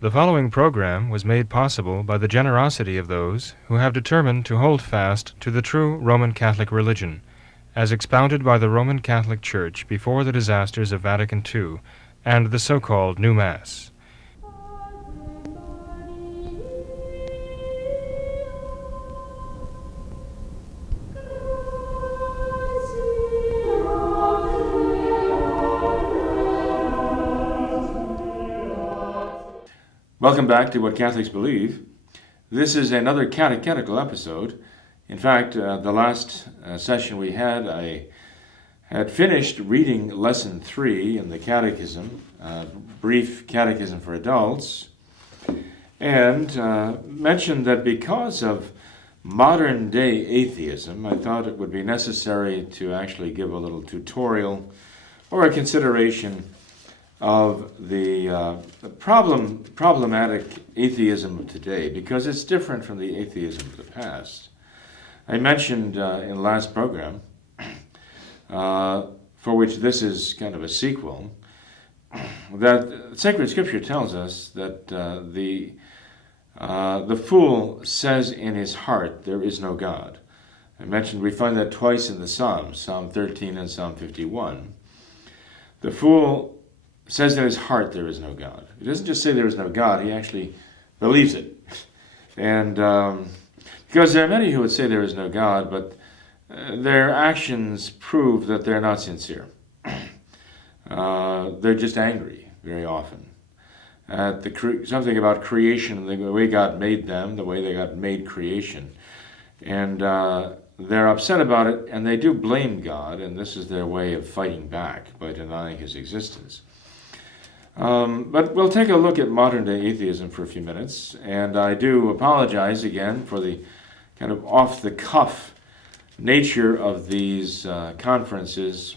The following program was made possible by the generosity of those who have determined to hold fast to the true Roman Catholic religion, as expounded by the Roman Catholic Church before the disasters of Vatican II and the so-called New Mass. Welcome back to What Catholics Believe. This is another catechetical episode. In fact, the last session we had, I had finished reading Lesson 3 in the Catechism, Brief Catechism for Adults, and mentioned that because of modern-day atheism, I thought it would be necessary to actually give a little tutorial or a consideration of the problematic atheism of today, because it's different from the atheism of the past. I mentioned in the last program, for which this is kind of a sequel, that Sacred Scripture tells us that the fool says in his heart, there is no God. I mentioned we find that twice in the Psalms, Psalm 13 and Psalm 51. The fool says in his heart there is no God. He doesn't just say there is no God, he actually believes it. And because there are many who would say there is no God, but their actions prove that they're not sincere. They're just angry very often at something about creation, the way God made them, the way they got made creation. And they're upset about it, and they do blame God, and this is their way of fighting back by denying his existence. But we'll take a look at modern-day atheism for a few minutes, and I do apologize again for the kind of off-the-cuff nature of these conferences.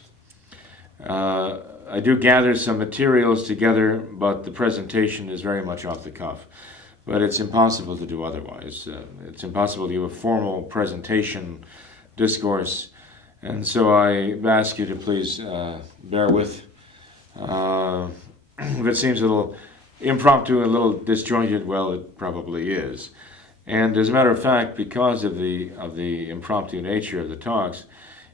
I do gather some materials together, but the presentation is very much off the cuff. But it's impossible to do otherwise. It's impossible to do a formal presentation discourse, and so I ask you to please bear with. If it seems a little impromptu and a little disjointed, well, it probably is. And as a matter of fact, because of the impromptu nature of the talks,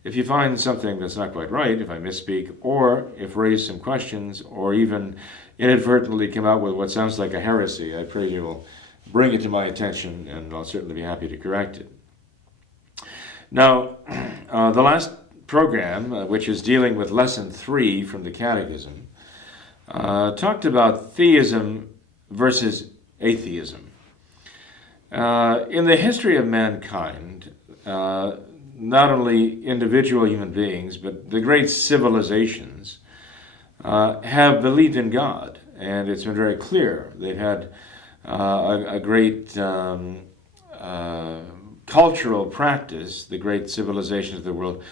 if you find something that's not quite right, if I misspeak, or if raise some questions, or even inadvertently come out with what sounds like a heresy, I pray you will bring it to my attention, and I'll certainly be happy to correct it. Now, the last program, which is dealing with Lesson 3 from the Catechism, talked about theism versus atheism. In the history of mankind, not only individual human beings, but the great civilizations have believed in God, and it's been very clear. They've had a great cultural practice. The great civilizations of the world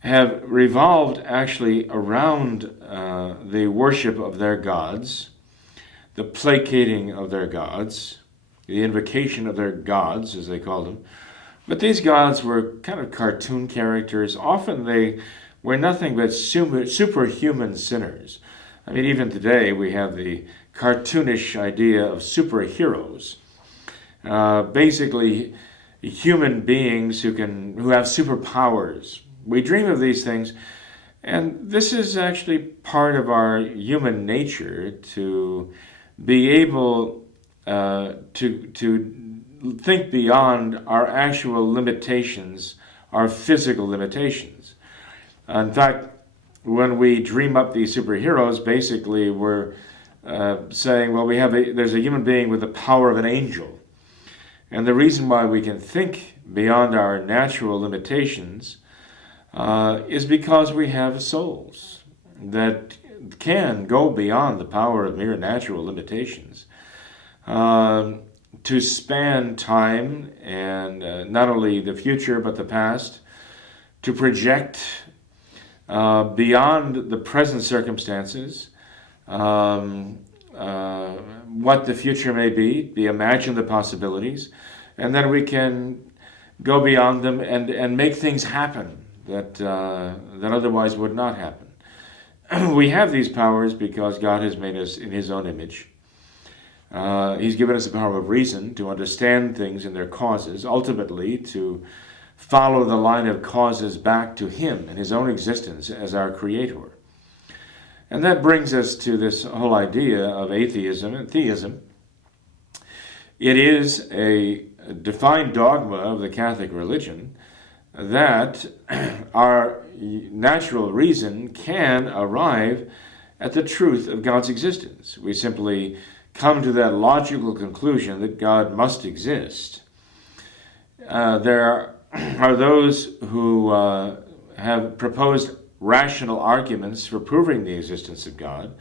have revolved actually around the worship of their gods, the placating of their gods, the invocation of their gods, as they called them. But these gods were kind of cartoon characters. Often they were nothing but superhuman sinners. I mean, even today we have the cartoonish idea of superheroes. Basically, human beings who have superpowers. We dream of these things, and this is actually part of our human nature to be able to think beyond our actual limitations, our physical limitations. In fact, when we dream up these superheroes, basically we're saying, well, there's a human being with the power of an angel. And the reason why we can think beyond our natural limitations is because we have souls that can go beyond the power of mere natural limitations to span time and not only the future but the past, to project beyond the present circumstances what the future may be, imagine the possibilities, and then we can go beyond them and make things happen that otherwise would not happen. We have these powers because God has made us in his own image. He's given us the power of reason to understand things in their causes, ultimately to follow the line of causes back to him and his own existence as our creator. And that brings us to this whole idea of atheism and theism. It is a defined dogma of the Catholic religion that our natural reason can arrive at the truth of God's existence. We simply come to that logical conclusion that God must exist. There are those who have proposed rational arguments for proving the existence of God.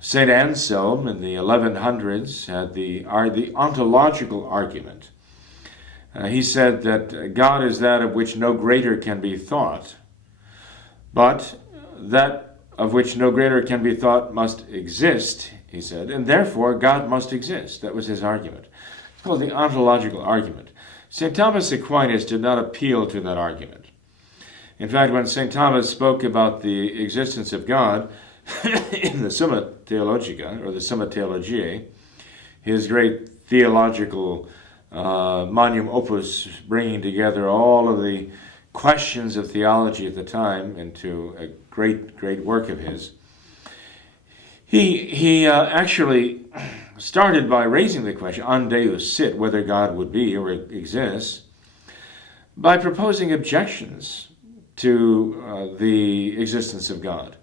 St. Anselm in the 1100s had the ontological argument. He said that God is that of which no greater can be thought, but that of which no greater can be thought must exist, he said, and therefore God must exist. That was his argument. It's called the ontological argument. St. Thomas Aquinas did not appeal to that argument. In fact, when St. Thomas spoke about the existence of God in the Summa Theologica, or the Summa Theologiae, his great theological magnum opus, bringing together all of the questions of theology at the time into a great work of his, he actually started by raising the question, an Deus sit, whether God would be or exists, by proposing objections to the existence of God.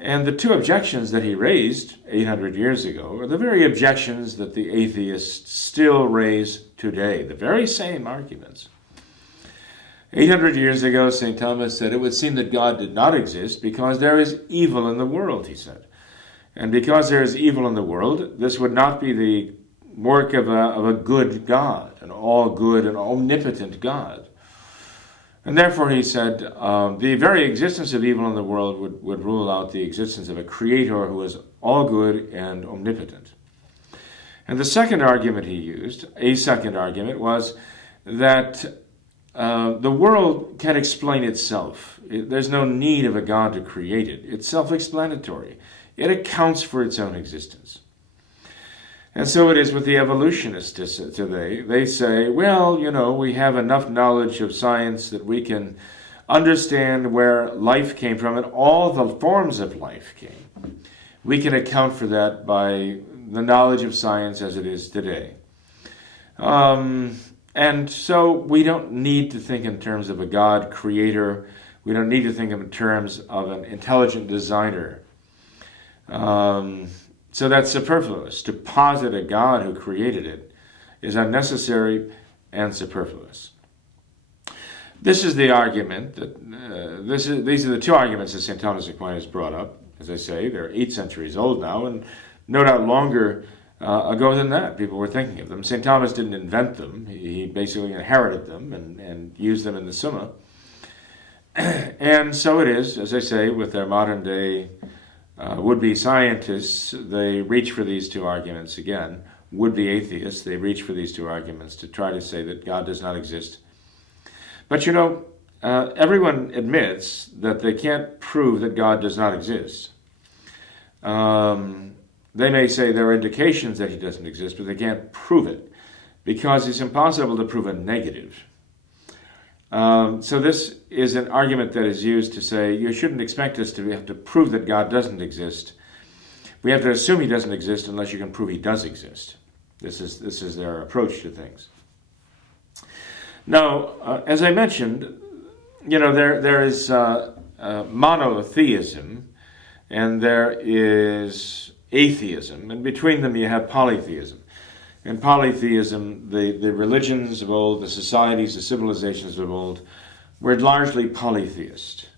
And the two objections that he raised 800 years ago are the very objections that the atheists still raise today, the very same arguments. 800 years ago, St. Thomas said, it would seem that God did not exist because there is evil in the world, he said. And because there is evil in the world, this would not be the work of a good God, an all-good and omnipotent God. And therefore, he said, the very existence of evil in the world would rule out the existence of a creator who is all good and omnipotent. And the second argument he used, a second argument, was that the world can explain itself. There's no need of a God to create it. It's self-explanatory. It accounts for its own existence. And so it is with the evolutionists today. They say, well, we have enough knowledge of science that we can understand where life came from and all the forms of life came. We can account for that by the knowledge of science as it is today. And so we don't need to think in terms of a God creator. We don't need to think in terms of an intelligent designer. So that's superfluous. To posit a God who created it is unnecessary and superfluous. This is the argument that these are the two arguments that St. Thomas Aquinas brought up. As I say, they're 8 centuries old now, and no doubt longer ago than that, people were thinking of them. St. Thomas didn't invent them. He basically inherited them and used them in the Summa. And so it is, as I say, with their modern day would-be scientists, they reach for these two arguments again. Would-be atheists, they reach for these two arguments to try to say that God does not exist. But everyone admits that they can't prove that God does not exist. They may say there are indications that he doesn't exist, but they can't prove it because it's impossible to prove a negative. So this is an argument that is used to say you shouldn't expect us to have to prove that God doesn't exist. We have to assume he doesn't exist unless you can prove he does exist. This is their approach to things. Now, as I mentioned, there is monotheism and there is atheism, and between them you have polytheism. In polytheism, the religions of old, the societies, the civilizations of old, were largely polytheist.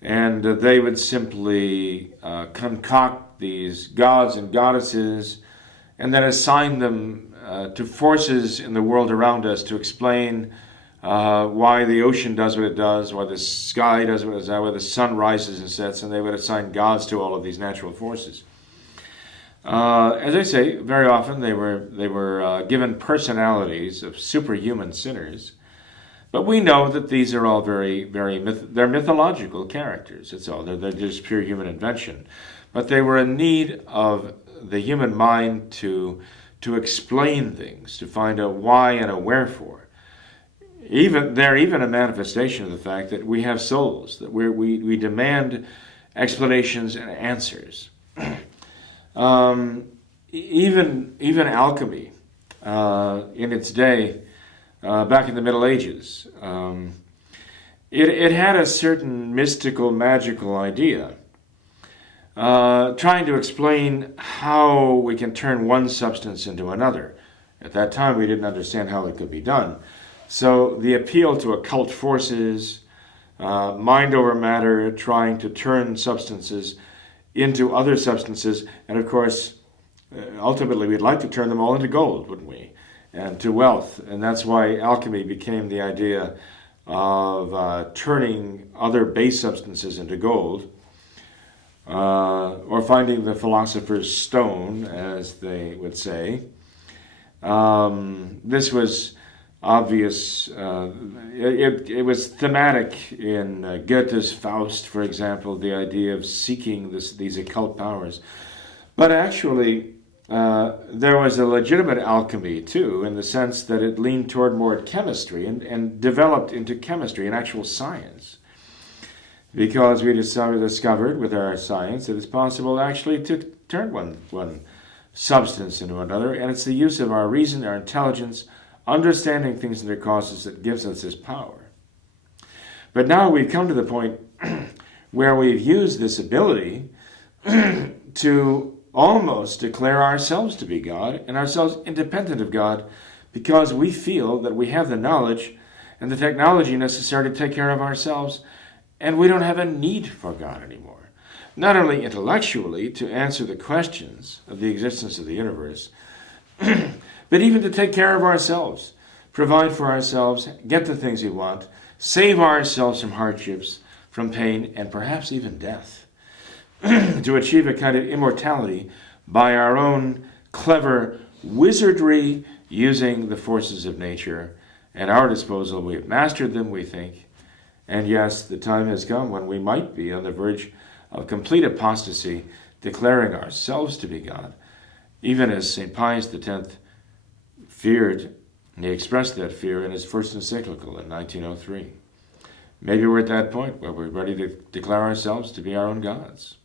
And they would simply concoct these gods and goddesses and then assign them to forces in the world around us to explain why the ocean does what it does, why the sky does what it does, why the sun rises and sets, and they would assign gods to all of these natural forces. As I say, very often they were given personalities of superhuman sinners, but we know that these are all they're mythological characters. It's all they're just pure human invention, but they were in need of the human mind to explain things, to find a why and a wherefore. They're even a manifestation of the fact that we have souls, that we demand explanations and answers. Even alchemy, in its day, back in the Middle Ages, it had a certain mystical, magical idea, trying to explain how we can turn one substance into another. At that time, we didn't understand how it could be done. So the appeal to occult forces, mind over matter, trying to turn substances into other substances, and of course, ultimately we'd like to turn them all into gold, wouldn't we? And to wealth. And that's why alchemy became the idea of turning other base substances into gold, or finding the philosopher's stone, as they would say. This was obvious. It was thematic in Goethe's Faust, for example, the idea of seeking these occult powers. But actually, there was a legitimate alchemy too, in the sense that it leaned toward more chemistry and developed into chemistry and actual science. Because we discovered with our science that it's possible actually to turn one substance into another, and it's the use of our reason, our intelligence, understanding things and their causes that gives us this power. But now we've come to the point where we've used this ability to almost declare ourselves to be God and ourselves independent of God, because we feel that we have the knowledge and the technology necessary to take care of ourselves, and we don't have a need for God anymore. Not only intellectually to answer the questions of the existence of the universe, but even to take care of ourselves, provide for ourselves, get the things we want, save ourselves from hardships, from pain, and perhaps even death. To achieve a kind of immortality by our own clever wizardry, using the forces of nature at our disposal. We have mastered them, we think. And yes, the time has come when we might be on the verge of complete apostasy, declaring ourselves to be God, even as St. Pius X feared, and he expressed that fear in his first encyclical in 1903. Maybe we're at that point where we're ready to declare ourselves to be our own gods.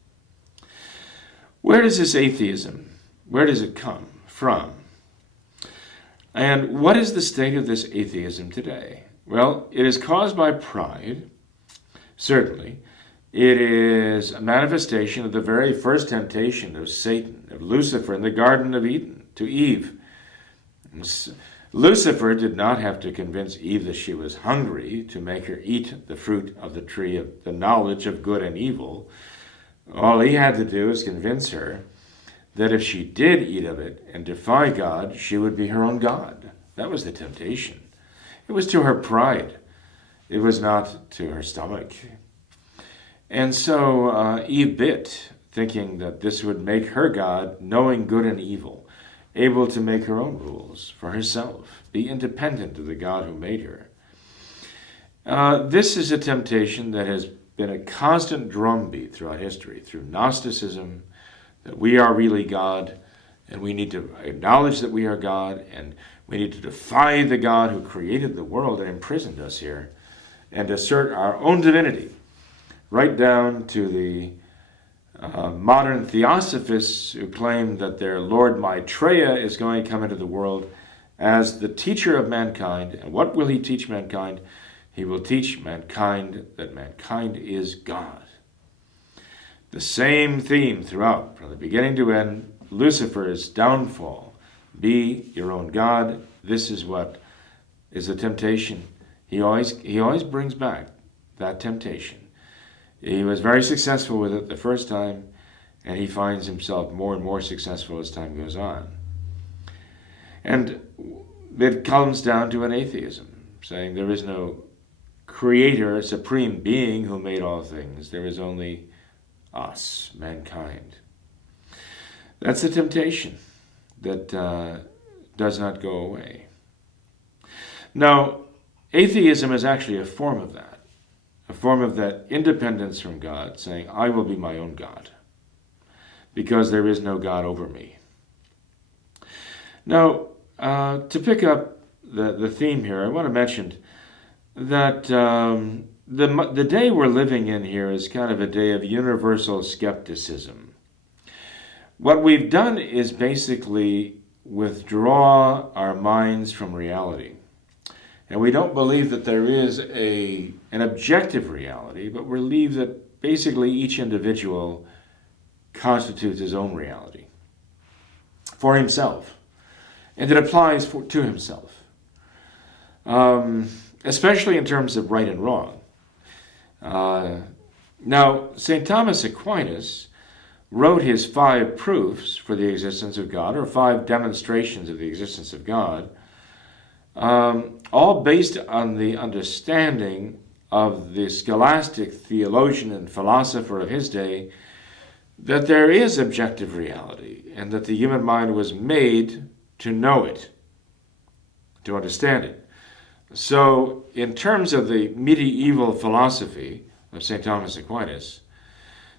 Where does this atheism, where does it come from? And what is the state of this atheism today? Well, it is caused by pride, certainly. It is a manifestation of the very first temptation of Satan, of Lucifer in the Garden of Eden, to Eve. Lucifer did not have to convince Eve that she was hungry to make her eat the fruit of the tree of the knowledge of good and evil. All he had to do is convince her that if she did eat of it and defy God, she would be her own God. That was the temptation. It was to her pride. It was not to her stomach. And so Eve bit, thinking that this would make her God, knowing good and evil, able to make her own rules for herself, be independent of the God who made her. This is a temptation that has been a constant drumbeat throughout history, through Gnosticism, that we are really God, and we need to acknowledge that we are God, and we need to defy the God who created the world and imprisoned us here, and assert our own divinity, right down to the modern theosophists who claim that their Lord Maitreya is going to come into the world as the teacher of mankind. And what will he teach mankind? He will teach mankind that mankind is God. The same theme throughout, from the beginning to end, Lucifer's downfall. Be your own God. This is what is the temptation. He always brings back that temptation. He was very successful with it the first time, and he finds himself more and more successful as time goes on. And it comes down to an atheism, saying there is no creator, supreme being who made all things. There is only us, mankind. That's the temptation that does not go away. Now, atheism is actually a form of that. A form of that independence from God, saying, I will be my own God. because there is no God over me. Now, to pick up the theme here, I want to mention that the day we're living in here is kind of a day of universal skepticism. What we've done is basically withdraw our minds from reality. And we don't believe that there is an objective reality, but we believe that basically each individual constitutes his own reality for himself. And it applies to himself, especially in terms of right and wrong. Now, St. Thomas Aquinas wrote his 5 proofs for the existence of God, or 5 demonstrations of the existence of God, all based on the understanding of the scholastic theologian and philosopher of his day that there is objective reality and that the human mind was made to know it, to understand it. So, in terms of the medieval philosophy of St. Thomas Aquinas,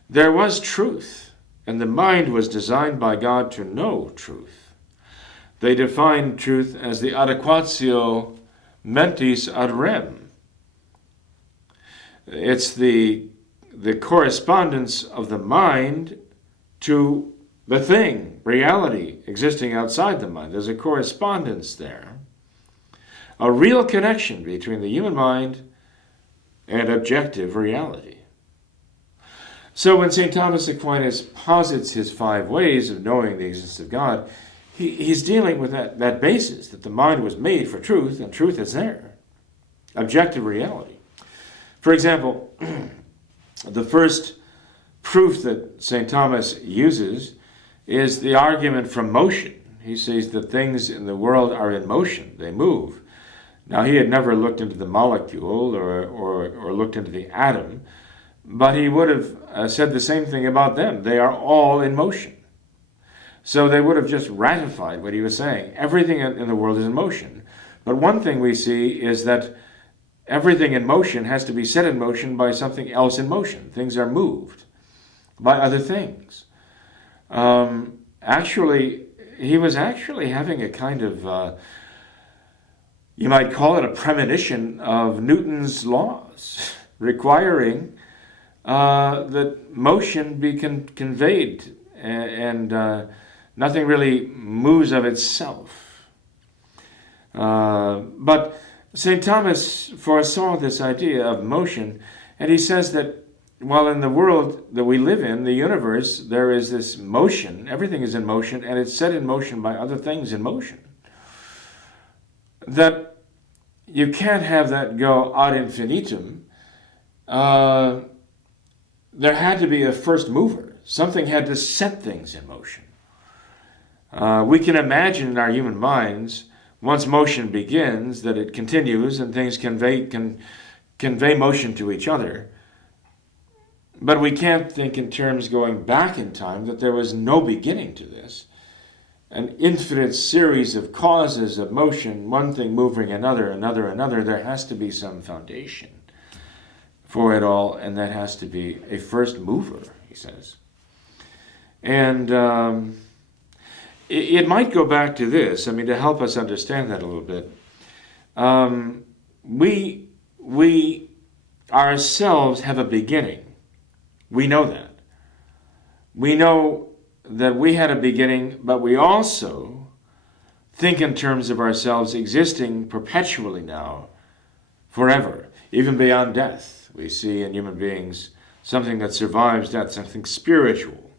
there was truth, and the mind was designed by God to know truth. They defined truth as the adequatio mentis ad rem. It's the correspondence of the mind to the thing, reality, existing outside the mind. There's a correspondence there. A real connection between the human mind and objective reality. So when St. Thomas Aquinas posits his 5 ways of knowing the existence of God, he's dealing with that basis, that the mind was made for truth, and truth is there. Objective reality. For example, the first proof that St. Thomas uses is the argument from motion. He says that things in the world are in motion, they move. Now, he had never looked into the molecule or looked into the atom, but he would have said the same thing about them. They are all in motion. So they would have just ratified what he was saying. Everything in the world is in motion. But one thing we see is that everything in motion has to be set in motion by something else in motion. Things are moved by other things. Actually, he was actually having a kind of, you might call it a premonition of Newton's laws, requiring that motion be conveyed and nothing really moves of itself. But St. Thomas foresaw this idea of motion, and he says that while in the world that we live in, the universe, there is this motion, everything is in motion, and it's set in motion by other things in motion. That you can't have that go ad infinitum. There had to be a first mover. Something had to set things in motion. We can imagine in our human minds, once motion begins, that it continues and things convey motion to each other. But we can't think in terms going back in time that there was no beginning to this. An infinite series of causes of motion, one thing moving another. There has to be some foundation for it all, and that has to be a first mover, he says. And it might go back to this, to help us understand that a little bit. We ourselves have a beginning. We know that. We know that we had a beginning, but we also think in terms of ourselves existing perpetually now, forever, even beyond death. We see in human beings something that survives death, something spiritual,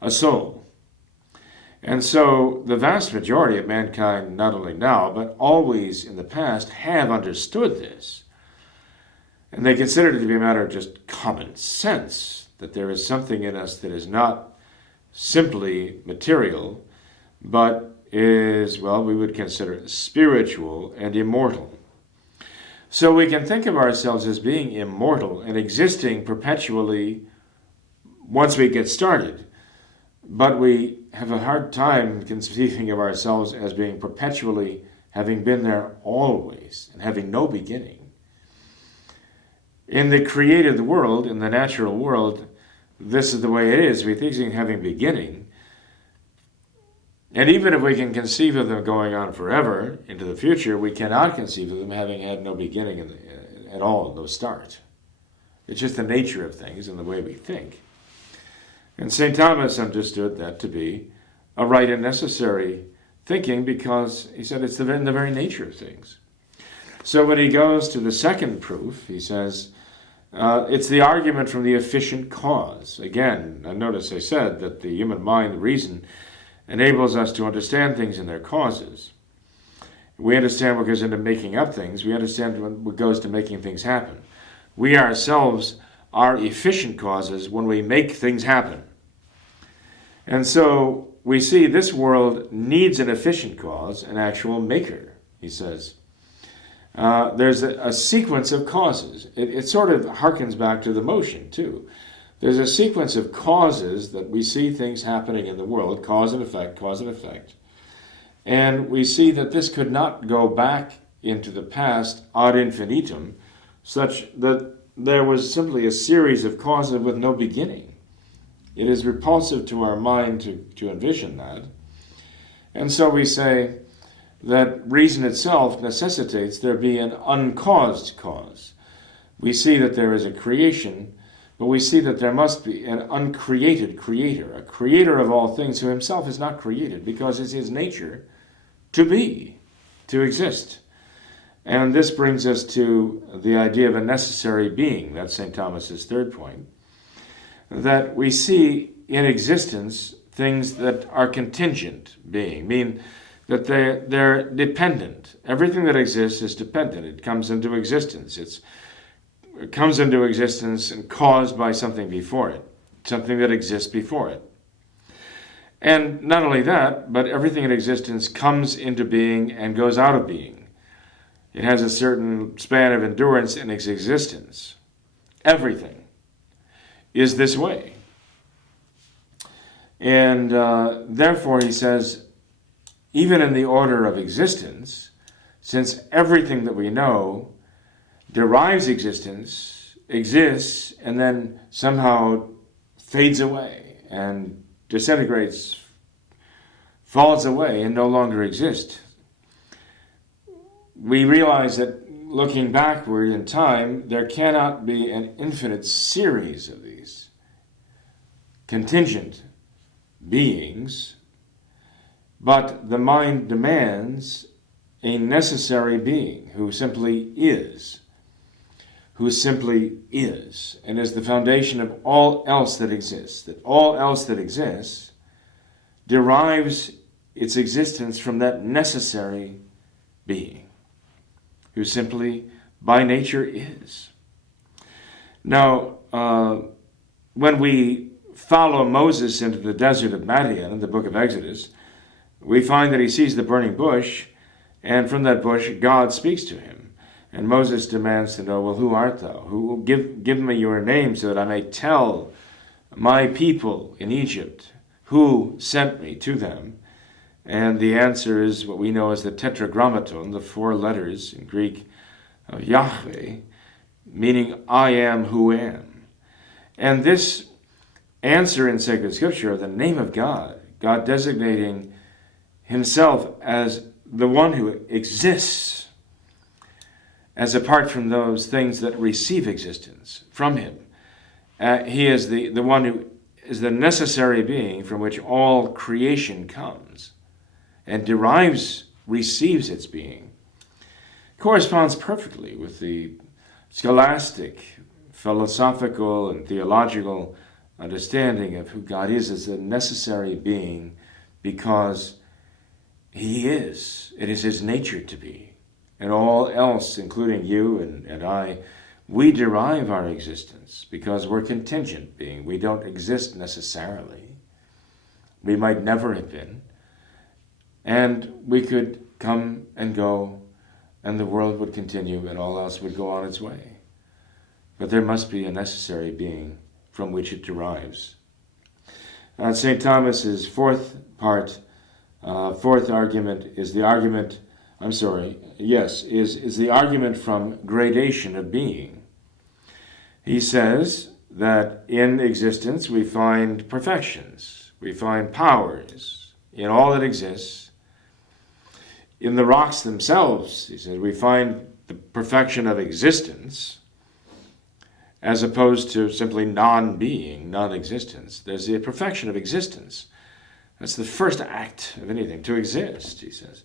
a soul. And so the vast majority of mankind, not only now, but always in the past, have understood this. And they consider it to be a matter of just common sense, that there is something in us that is not simply material, but is, we would consider it spiritual and immortal. So we can think of ourselves as being immortal and existing perpetually once we get started. But we have a hard time conceiving of ourselves as being perpetually, having been there always, and having no beginning. In the created world, in the natural world, this is the way it is, we think things having a beginning. And even if we can conceive of them going on forever into the future, we cannot conceive of them having had no beginning at all, no start. It's just the nature of things and the way we think. And St. Thomas understood that to be a right and necessary thinking, because he said it's in the very nature of things. So when he goes to the second proof, he says, it's the argument from the efficient cause. Again, notice I said that the human mind, the reason, enables us to understand things in their causes. We understand what goes into making up things. We understand what goes to making things happen. We ourselves are efficient causes when we make things happen. And so we see this world needs an efficient cause, an actual maker, he says. There's a sequence of causes. It sort of harkens back to the motion, too. There's a sequence of causes that we see things happening in the world, cause and effect, cause and effect. And we see that this could not go back into the past ad infinitum, such that there was simply a series of causes with no beginning. It is repulsive to our mind to envision that. And so we say that reason itself necessitates there be an uncaused cause. We see that there is a creation, but we see that there must be an uncreated creator, a creator of all things who himself is not created, because it's his nature to be, to exist. And this brings us to the idea of a necessary being. That's St. Thomas's third point. That we see in existence things that are contingent being, mean that they're dependent. Everything that exists is dependent. It comes into existence. It comes into existence and caused by something before it, something that exists before it. And not only that, but everything in existence comes into being and goes out of being. It has a certain span of endurance in its existence. Everything is this way. And therefore, he says, even in the order of existence, since everything that we know derives existence, exists, and then somehow fades away and disintegrates, falls away, and no longer exists, we realize that looking backward in time, there cannot be an infinite series of these contingent beings, but the mind demands a necessary being who simply is, and is the foundation of all else that exists, that all else that exists derives its existence from that necessary being, who simply by nature is. Now, when we follow Moses into the desert of Madian in the book of Exodus, we find that he sees the burning bush, and from that bush God speaks to him. And Moses demands to know, well, who art thou? Who give me your name so that I may tell my people in Egypt who sent me to them. And the answer is what we know as the tetragrammaton, the 4 letters in Greek of Yahweh, meaning I am who am. And this answer in sacred scripture, the name of God, God designating himself as the one who exists, as apart from those things that receive existence from him. He is the one who is the necessary being from which all creation comes and receives its being. Corresponds perfectly with the scholastic, philosophical, and theological understanding of who God is as a necessary being, because he is. It is his nature to be. And all else, including you and I, we derive our existence because we're contingent being. We don't exist necessarily. We might never have been. And we could come and go, and the world would continue, and all else would go on its way. But there must be a necessary being from which it derives. St. Thomas's fourth argument is the argument, is the argument from gradation of being. He says that in existence we find perfections, we find powers in all that exists. In the rocks themselves, he says, we find the perfection of existence as opposed to simply non-being, non-existence. There's the perfection of existence. That's the first act of anything, to exist, he says.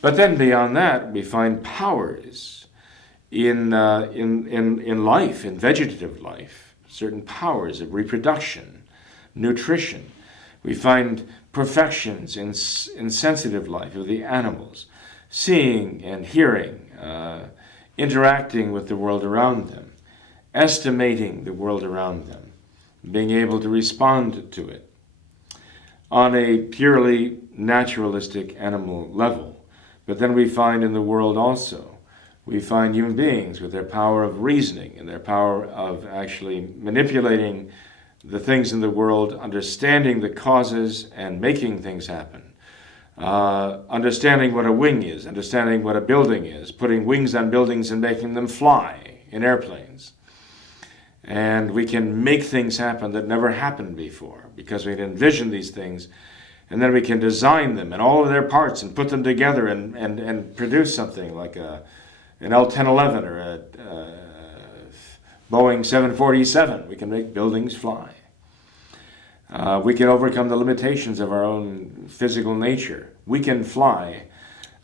But then beyond that, we find powers in life, in vegetative life, certain powers of reproduction, nutrition. We find perfections in sensitive life of the animals, seeing and hearing, interacting with the world around them, estimating the world around them, being able to respond to it on a purely naturalistic animal level. But then we find in the world also, we find human beings with their power of reasoning and their power of actually manipulating the things in the world, understanding the causes and making things happen. Understanding what a wing is, understanding what a building is, putting wings on buildings and making them fly in airplanes. And we can make things happen that never happened before because we can envision these things, and then we can design them and all of their parts and put them together and produce something like an L-1011 or a Boeing 747. We can make buildings fly. We can overcome the limitations of our own physical nature. We can fly.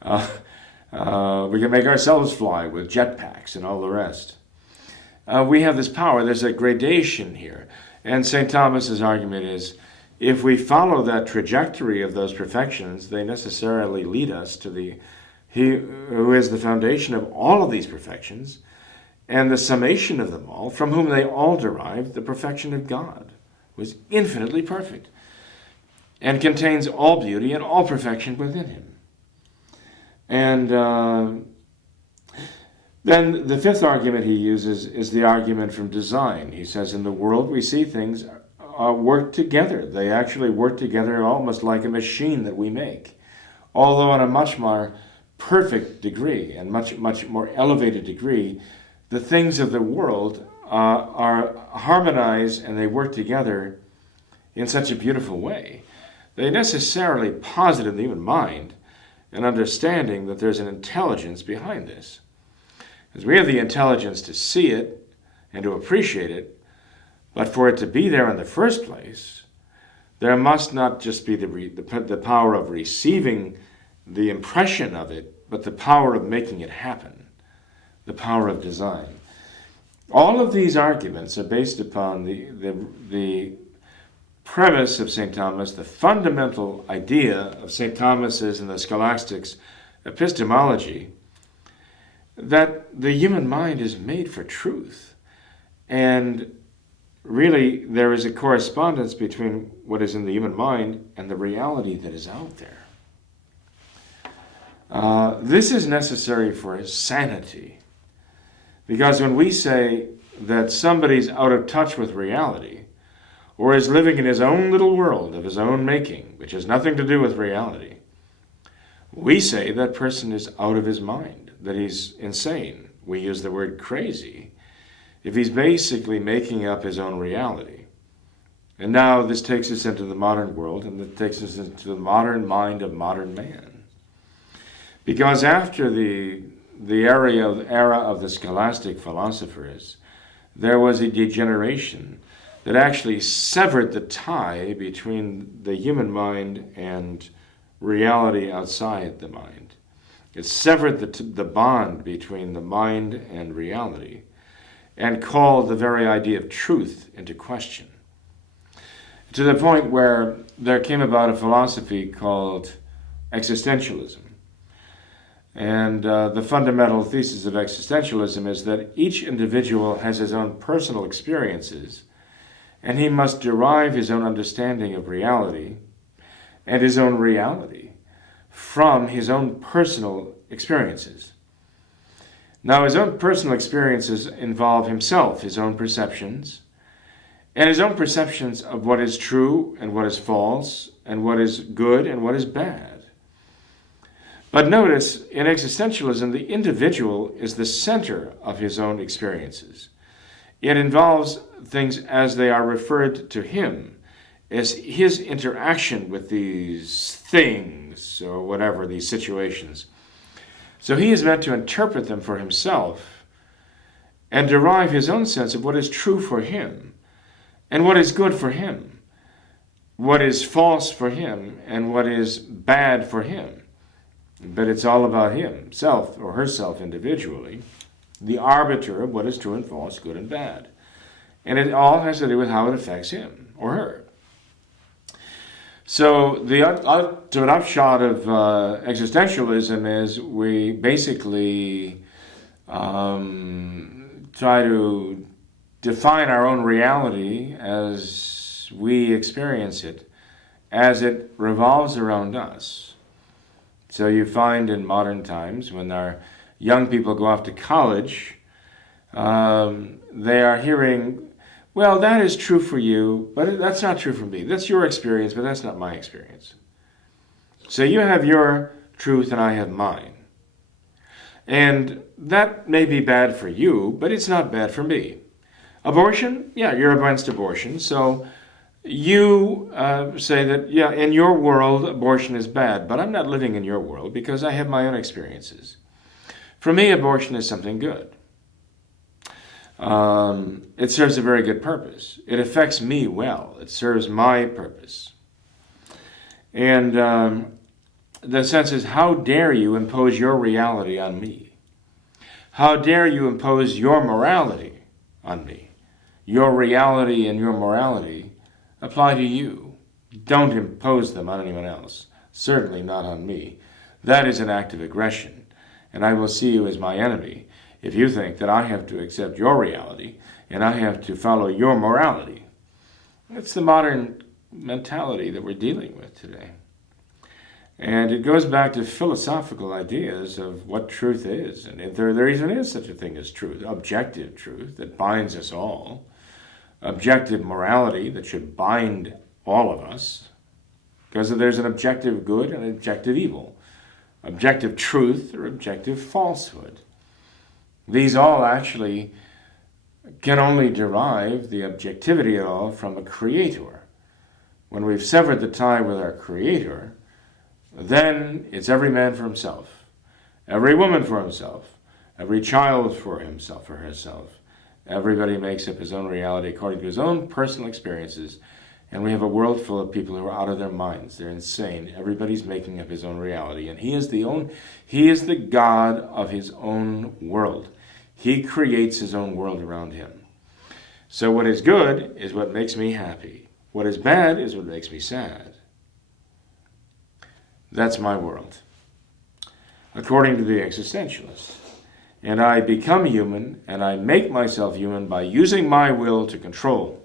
We can make ourselves fly with jetpacks and all the rest. We have this power. There's a gradation here. And St. Thomas's argument is, if we follow that trajectory of those perfections, they necessarily lead us to He who is the foundation of all of these perfections, and the summation of them all, from whom they all derived the perfection of God, was infinitely perfect, and contains all beauty and all perfection within him. And then the fifth argument he uses is the argument from design. He says, in the world we see things work together. They actually work together almost like a machine that we make, although on a much more perfect degree and much more elevated degree. The things of the world are harmonized and they work together in such a beautiful way. They necessarily posit in the human mind an understanding that there's an intelligence behind this. Because we have the intelligence to see it and to appreciate it, but for it to be there in the first place, there must not just be the power of receiving the impression of it, but the power of making it happen, the power of design. All of these arguments are based upon the premise of St. Thomas, the fundamental idea of St. Thomas's and the scholastics' epistemology, that the human mind is made for truth. And really, there is a correspondence between what is in the human mind and the reality that is out there. This is necessary for sanity. Because when we say that somebody's out of touch with reality, or is living in his own little world of his own making, which has nothing to do with reality, we say that person is out of his mind, that he's insane. We use the word crazy if he's basically making up his own reality. And now this takes us into the modern world, and it takes us into the modern mind of modern man. Because after the era of the scholastic philosophers, there was a degeneration that actually severed the tie between the human mind and reality outside the mind. It severed the bond between the mind and reality and called the very idea of truth into question, to the point where there came about a philosophy called existentialism. And the fundamental thesis of existentialism is that each individual has his own personal experiences, and he must derive his own understanding of reality and his own reality from his own personal experiences. Now, his own personal experiences involve himself, his own perceptions, and his own perceptions of what is true and what is false, and what is good and what is bad. But notice, in existentialism, the individual is the center of his own experiences. It involves things as they are referred to him, as his interaction with these things, or whatever, these situations. So he is meant to interpret them for himself and derive his own sense of what is true for him and what is good for him, what is false for him and what is bad for him. But it's all about himself or herself individually, the arbiter of what is true and false, good and bad. And it all has to do with how it affects him or her. So the ultimate upshot of existentialism is we basically try to define our own reality as we experience it, as it revolves around us. So you find in modern times when our young people go off to college, they are hearing, well, that is true for you, but that's not true for me. That's your experience, but that's not my experience. So you have your truth and I have mine. And that may be bad for you, but it's not bad for me. Abortion? Yeah, you're against abortion. So you say that, yeah, in your world, abortion is bad, but I'm not living in your world because I have my own experiences. For me, abortion is something good. It serves a very good purpose. It affects me well. It serves my purpose. And the sense is, how dare you impose your reality on me? How dare you impose your morality on me? Your reality and your morality apply to you. Don't impose them on anyone else. Certainly not on me. That is an act of aggression, and I will see you as my enemy if you think that I have to accept your reality and I have to follow your morality. It's the modern mentality that we're dealing with today. And it goes back to philosophical ideas of what truth is. And if there even is such a thing as truth, objective truth that binds us all, objective morality that should bind all of us, because there's an objective good and an objective evil, objective truth or objective falsehood. These all actually can only derive the objectivity of all from a creator. When we've severed the tie with our creator, then it's every man for himself, every woman for himself, every child for himself or herself. Everybody makes up his own reality according to his own personal experiences, and we have a world full of people who are out of their minds. They're insane. Everybody's making up his own reality, and he is the God of his own world. He creates his own world around him. So what is good is what makes me happy. What is bad is what makes me sad. That's my world, according to the existentialist. And I become human, and I make myself human by using my will to control,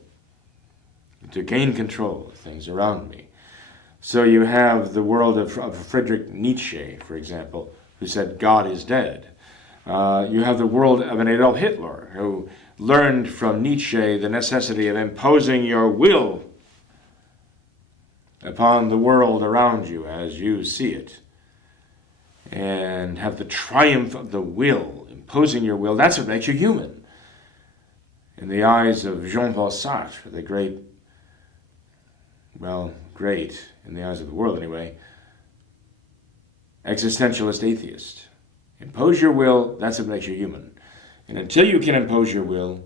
to gain control of things around me. So you have the world of Friedrich Nietzsche, for example, who said God is dead. You have the world of an Adolf Hitler, who learned from Nietzsche the necessity of imposing your will upon the world around you as you see it, and have the triumph of the will, imposing your will. That's what makes you human. In the eyes of Jean-Paul Sartre, the great in the eyes of the world anyway, existentialist atheist. Impose your will, that's what makes you human. And until you can impose your will,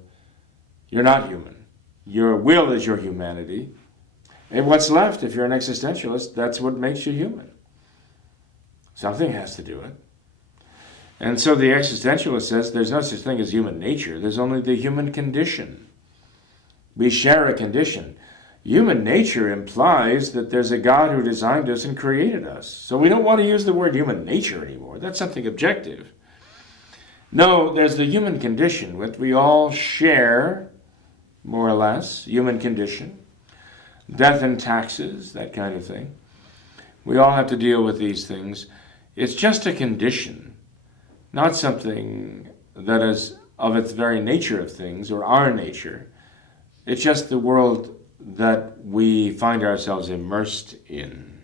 you're not human. Your will is your humanity. And what's left, if you're an existentialist, that's what makes you human. Something has to do it. And so the existentialist says there's no such thing as human nature. There's only the human condition. We share a condition. Human nature implies that there's a God who designed us and created us. So we don't want to use the word human nature anymore. That's something objective. No, there's the human condition, which we all share, more or less, human condition. Death and taxes, that kind of thing. We all have to deal with these things. It's just a condition, not something that is of its very nature of things or our nature. It's just the world that we find ourselves immersed in.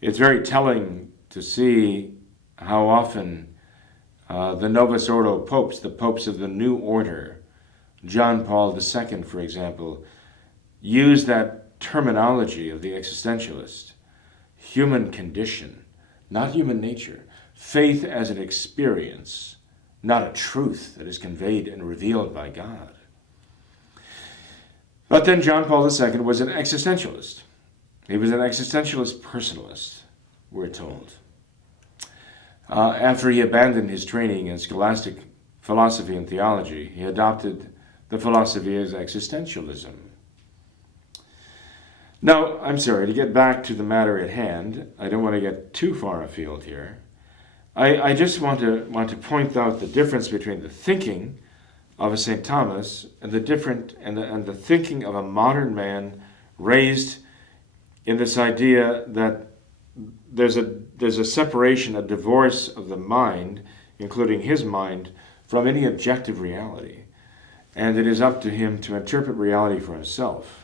It's very telling to see how often the Novus Ordo popes, the popes of the New Order, John Paul II, for example, used that terminology of the existentialist. Human condition, not human nature. Faith as an experience, not a truth that is conveyed and revealed by God. But then John Paul II was an existentialist. He was an existentialist personalist, we're told. After he abandoned his training in scholastic philosophy and theology, he adopted the philosophy of existentialism. Now, I'm sorry, to get back to the matter at hand, I don't want to get too far afield here. I just want to point out the difference between the thinking of a St. Thomas and the thinking of a modern man raised in this idea that there's a separation, a divorce of the mind, including his mind, from any objective reality. And it is up to him to interpret reality for himself.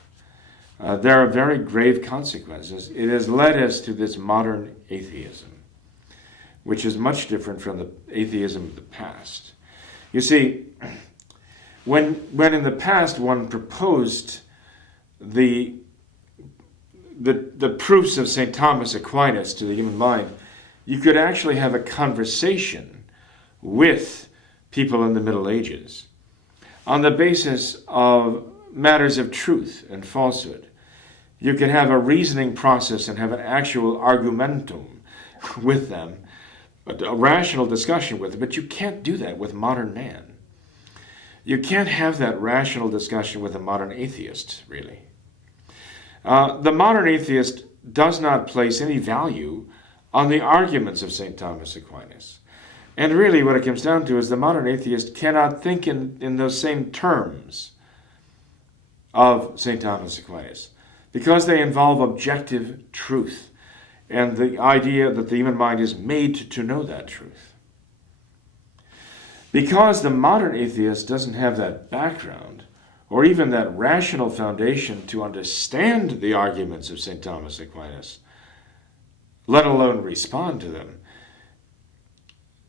There are very grave consequences. It has led us to this modern atheism, which is much different from the atheism of the past. You see, when in the past one proposed the proofs of St. Thomas Aquinas to the human mind, you could actually have a conversation with people in the Middle Ages on the basis of matters of truth and falsehood. You could have a reasoning process and have an actual argumentum with them, a rational discussion with them, but you can't do that with modern man. You can't have that rational discussion with a modern atheist, really. The modern atheist does not place any value on the arguments of St. Thomas Aquinas. And really what it comes down to is the modern atheist cannot think in those same terms of St. Thomas Aquinas, because they involve objective truth and the idea that the human mind is made to know that truth. Because the modern atheist doesn't have that background or even that rational foundation to understand the arguments of St. Thomas Aquinas, let alone respond to them,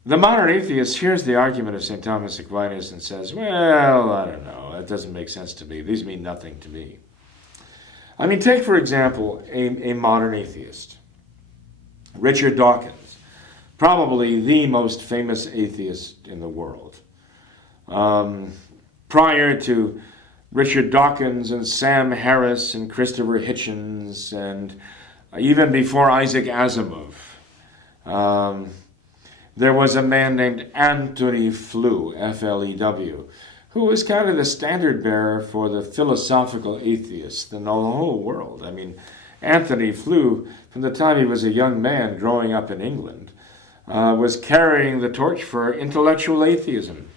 the modern atheist hears the argument of St. Thomas Aquinas and says, well, I don't know, that doesn't make sense to me. These mean nothing to me. I mean, take, for example, a modern atheist, Richard Dawkins, probably the most famous atheist in the world. Prior to Richard Dawkins and Sam Harris and Christopher Hitchens, and even before Isaac Asimov, there was a man named Anthony Flew, F-L-E-W, who was kind of the standard bearer for the philosophical atheists in the whole world. I mean, Anthony Flew, from the time he was a young man growing up in England, was carrying the torch for intellectual atheism.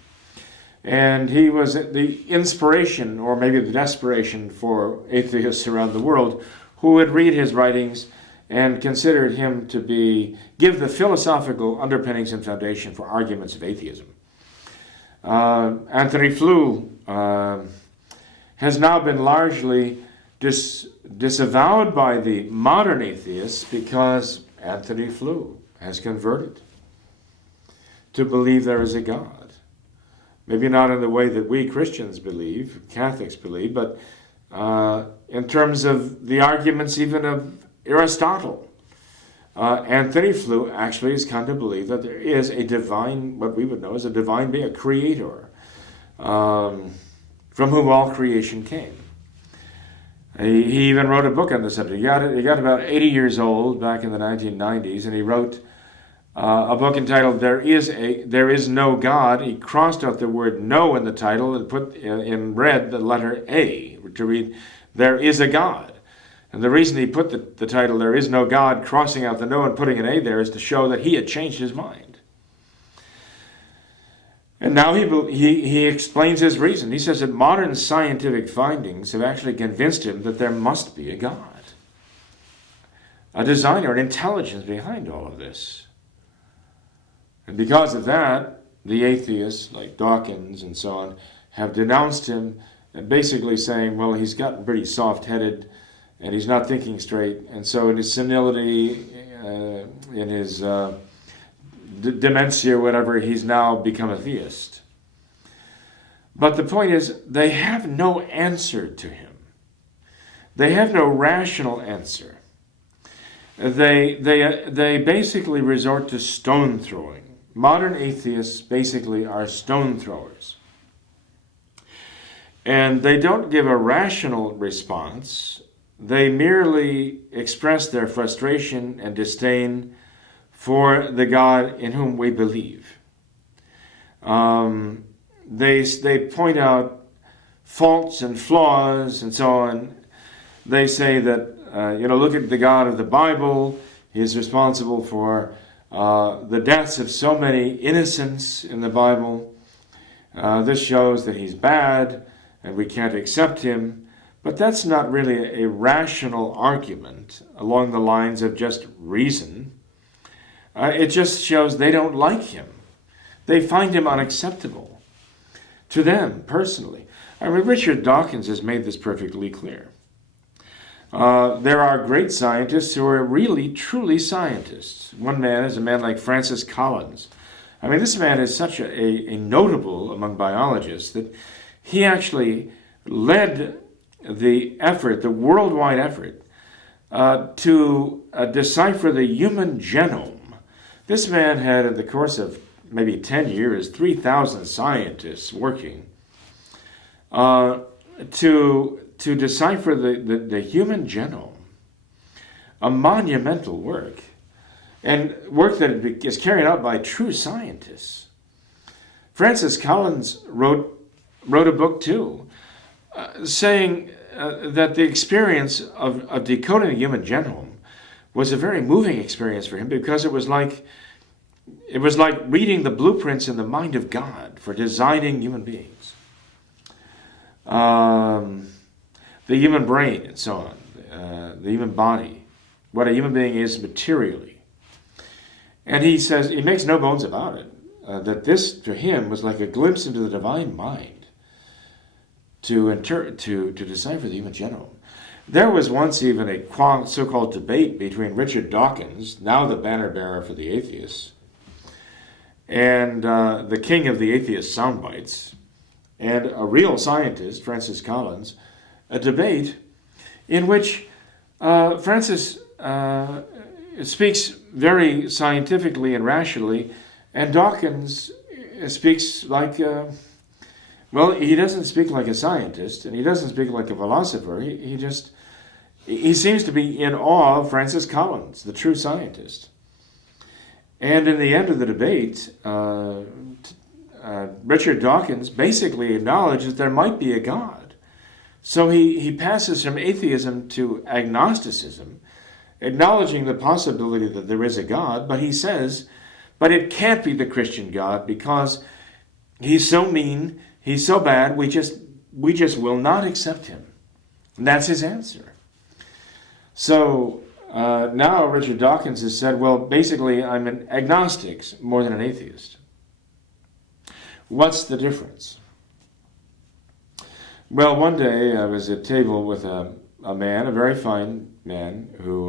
And he was the inspiration, or maybe the desperation, for atheists around the world who would read his writings and considered him to give the philosophical underpinnings and foundation for arguments of atheism. Anthony Flew has now been largely disavowed by the modern atheists because Anthony Flew has converted to believe there is a God. Maybe not in the way that we Christians believe, Catholics believe, but in terms of the arguments even of Aristotle. Anthony Flew actually has come to believe that there is a divine, what we would know as a divine being, a creator, from whom all creation came. He even wrote a book on the subject. He got about 80 years old back in the 1990s, and he wrote a book entitled There Is No God. He crossed out the word no in the title and put in red the letter A to read, There Is a God. And the reason he put the title, There Is No God, crossing out the no and putting an A there, is to show that he had changed his mind. And now he explains his reason. He says that modern scientific findings have actually convinced him that there must be a God, a designer, an intelligence behind all of this. And because of that, the atheists, like Dawkins and so on, have denounced him, and basically saying, well, he's gotten pretty soft-headed, and he's not thinking straight, and so in his senility, in his dementia or whatever, he's now become a theist. But the point is, they have no answer to him. They have no rational answer. They basically resort to stone throwing. Modern atheists basically are stone throwers. And they don't give a rational response. They merely express their frustration and disdain for the God in whom we believe. They point out faults and flaws and so on. They say that, look at the God of the Bible. He is responsible for the deaths of so many innocents in the Bible. This shows that he's bad and we can't accept him. But that's not really a rational argument along the lines of just reason. It just shows they don't like him. They find him unacceptable to them personally. I mean, Richard Dawkins has made this perfectly clear. There are great scientists who are really, truly scientists. One man is a man like Father Cogans. I mean, this man is such a notable among biologists that he actually led the effort, the worldwide effort, to decipher the human genome. This man had, in the course of maybe 10 years, 3,000 scientists working to decipher the human genome. A monumental work, and work that is carried out by true scientists. Father Cogans wrote a book too, saying that the experience of decoding the human genome was a very moving experience for him, because it was like reading the blueprints in the mind of God for designing human beings, the human brain and so on, the human body, what a human being is materially. And he says, he makes no bones about it, that this to him was like a glimpse into the divine mind to decipher the human genome. There was once even a so-called debate between Richard Dawkins, now the banner bearer for the atheists, and the king of the atheist soundbites, and a real scientist, Father Cogans, a debate in which Francis speaks very scientifically and rationally, and Dawkins speaks like, he doesn't speak like a scientist, and he doesn't speak like a philosopher. He seems to be in awe of Father Cogans, the true scientist. And in the end of the debate, Richard Dawkins basically acknowledged that there might be a God. So he passes from atheism to agnosticism, acknowledging the possibility that there is a God, but he says, but it can't be the Christian God because he's so mean, he's so bad, we just will not accept him. And that's his answer. So now Richard Dawkins has said, well, basically I'm an agnostic more than an atheist. What's the difference? Well, one day I was at table with a man, a very fine man, who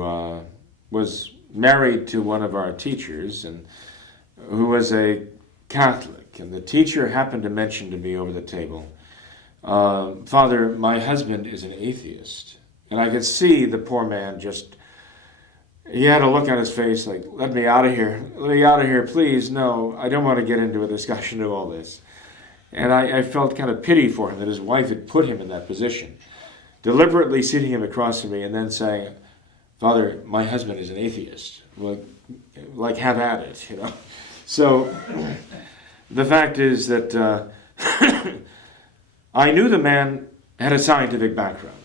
was married to one of our teachers and who was a Catholic. And the teacher happened to mention to me over the table, Father, my husband is an atheist. And I could see the poor man he had a look on his face like, let me out of here, please. No, I don't want to get into a discussion of all this. And I felt kind of pity for him that his wife had put him in that position, deliberately seating him across from me and then saying, Father, my husband is an atheist. Well, like have at it, So the fact is that I knew the man had a scientific background.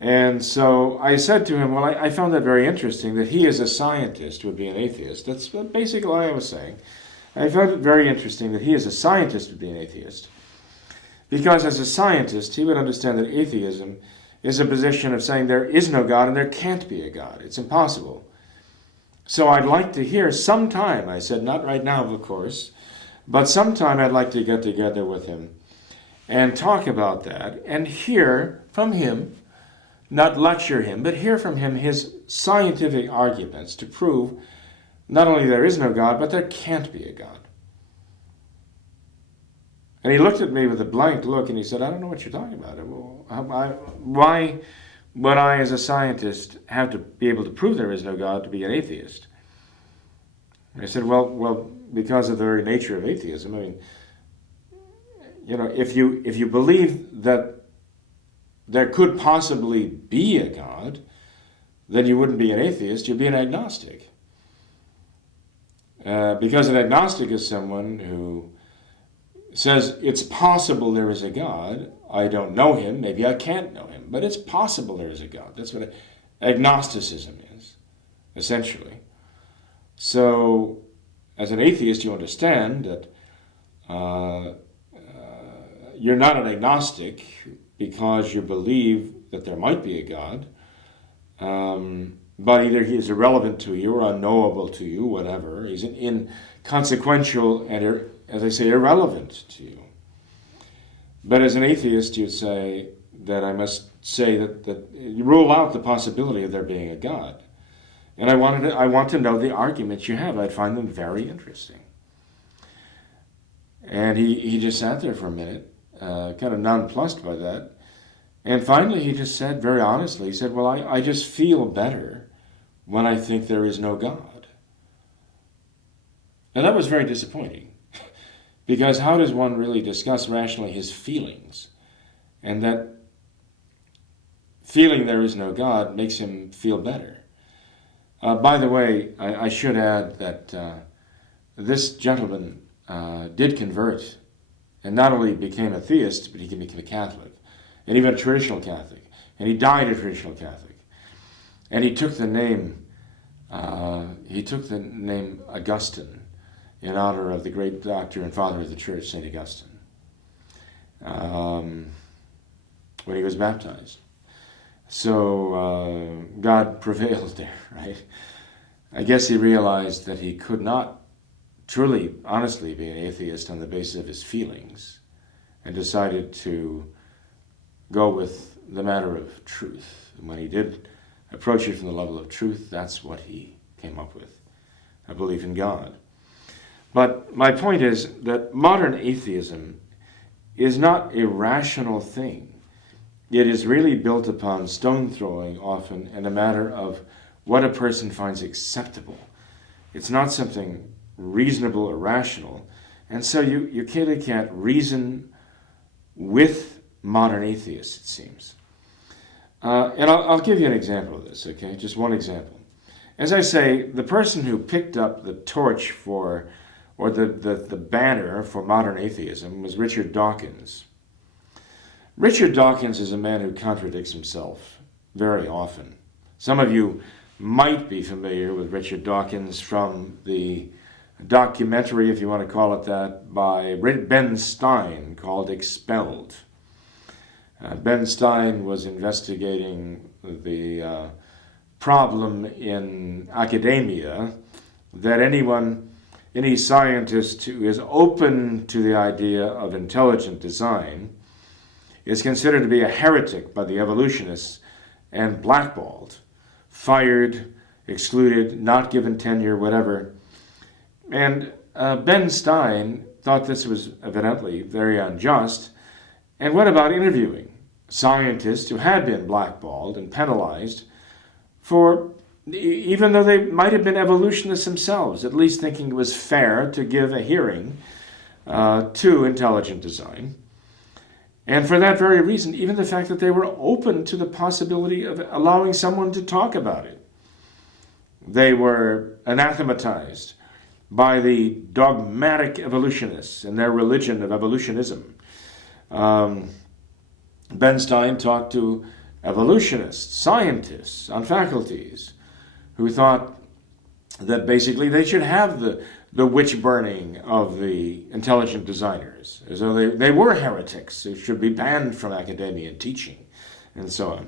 And so I said to him, well, I found that very interesting that he as a scientist would be an atheist. That's basically what I was saying. I found it very interesting that he as a scientist would be an atheist. Because as a scientist, he would understand that atheism is a position of saying there is no God and there can't be a God. It's impossible. So I'd like to hear sometime, I said, not right now, of course, but sometime I'd like to get together with him and talk about that and hear from him, not lecture him, but hear from him his scientific arguments to prove not only there is no God, but there can't be a God. And he looked at me with a blank look and he said, I don't know what you're talking about. Why would I, as a scientist, have to be able to prove there is no God to be an atheist? And I said, well, because of the very nature of atheism. I mean, if you believe that there could possibly be a God, then you wouldn't be an atheist, you'd be an agnostic. Because an agnostic is someone who says, it's possible there is a God. I don't know him, maybe I can't know him, but it's possible there is a God. That's what agnosticism is, essentially. So, as an atheist, you understand that you're not an agnostic because you believe that there might be a God, but either he is irrelevant to you or unknowable to you, whatever. He's inconsequential and, as I say, irrelevant to you. But as an atheist, you'd say that I must say that you rule out the possibility of there being a God. And I want to know the arguments you have. I'd find them very interesting. And he just sat there for a minute, kind of nonplussed by that. And finally he just said, very honestly, he said, well, I just feel better when I think there is no God. And that was very disappointing. Because how does one really discuss rationally his feelings? And that feeling there is no God makes him feel better. By the way, I should add that this gentleman did convert and not only became a theist, but he became a Catholic, and even a traditional Catholic. And he died a traditional Catholic. And he took the name Augustine in honor of the great doctor and father of the church, St. Augustine, when he was baptized. So God prevailed there, right? I guess he realized that he could not truly, honestly be an atheist on the basis of his feelings, and decided to go with the matter of truth. And when he did approach it from the level of truth, that's what he came up with, a belief in God. But my point is that modern atheism is not a rational thing. It is really built upon stone throwing often and a matter of what a person finds acceptable. It's not something reasonable or rational. And so you clearly can't reason with modern atheists, it seems. And I'll give you an example of this, okay? Just one example. As I say, the person who picked up the torch for, or the banner for modern atheism was Richard Dawkins. Richard Dawkins is a man who contradicts himself very often. Some of you might be familiar with Richard Dawkins from the documentary, if you want to call it that, by Ben Stein called Expelled. Ben Stein was investigating the problem in academia that any scientist who is open to the idea of intelligent design is considered to be a heretic by the evolutionists and blackballed, fired, excluded, not given tenure, whatever. And Ben Stein thought this was evidently very unjust and went about interviewing scientists who had been blackballed and penalized for, even though they might have been evolutionists themselves, at least thinking it was fair to give a hearing to intelligent design. And for that very reason, even the fact that they were open to the possibility of allowing someone to talk about it. They were anathematized by the dogmatic evolutionists and their religion of evolutionism. Ben Stein talked to evolutionists, scientists on faculties who thought that basically they should have the witch burning of the intelligent designers, as though they were heretics. They should be banned from academia and teaching, and so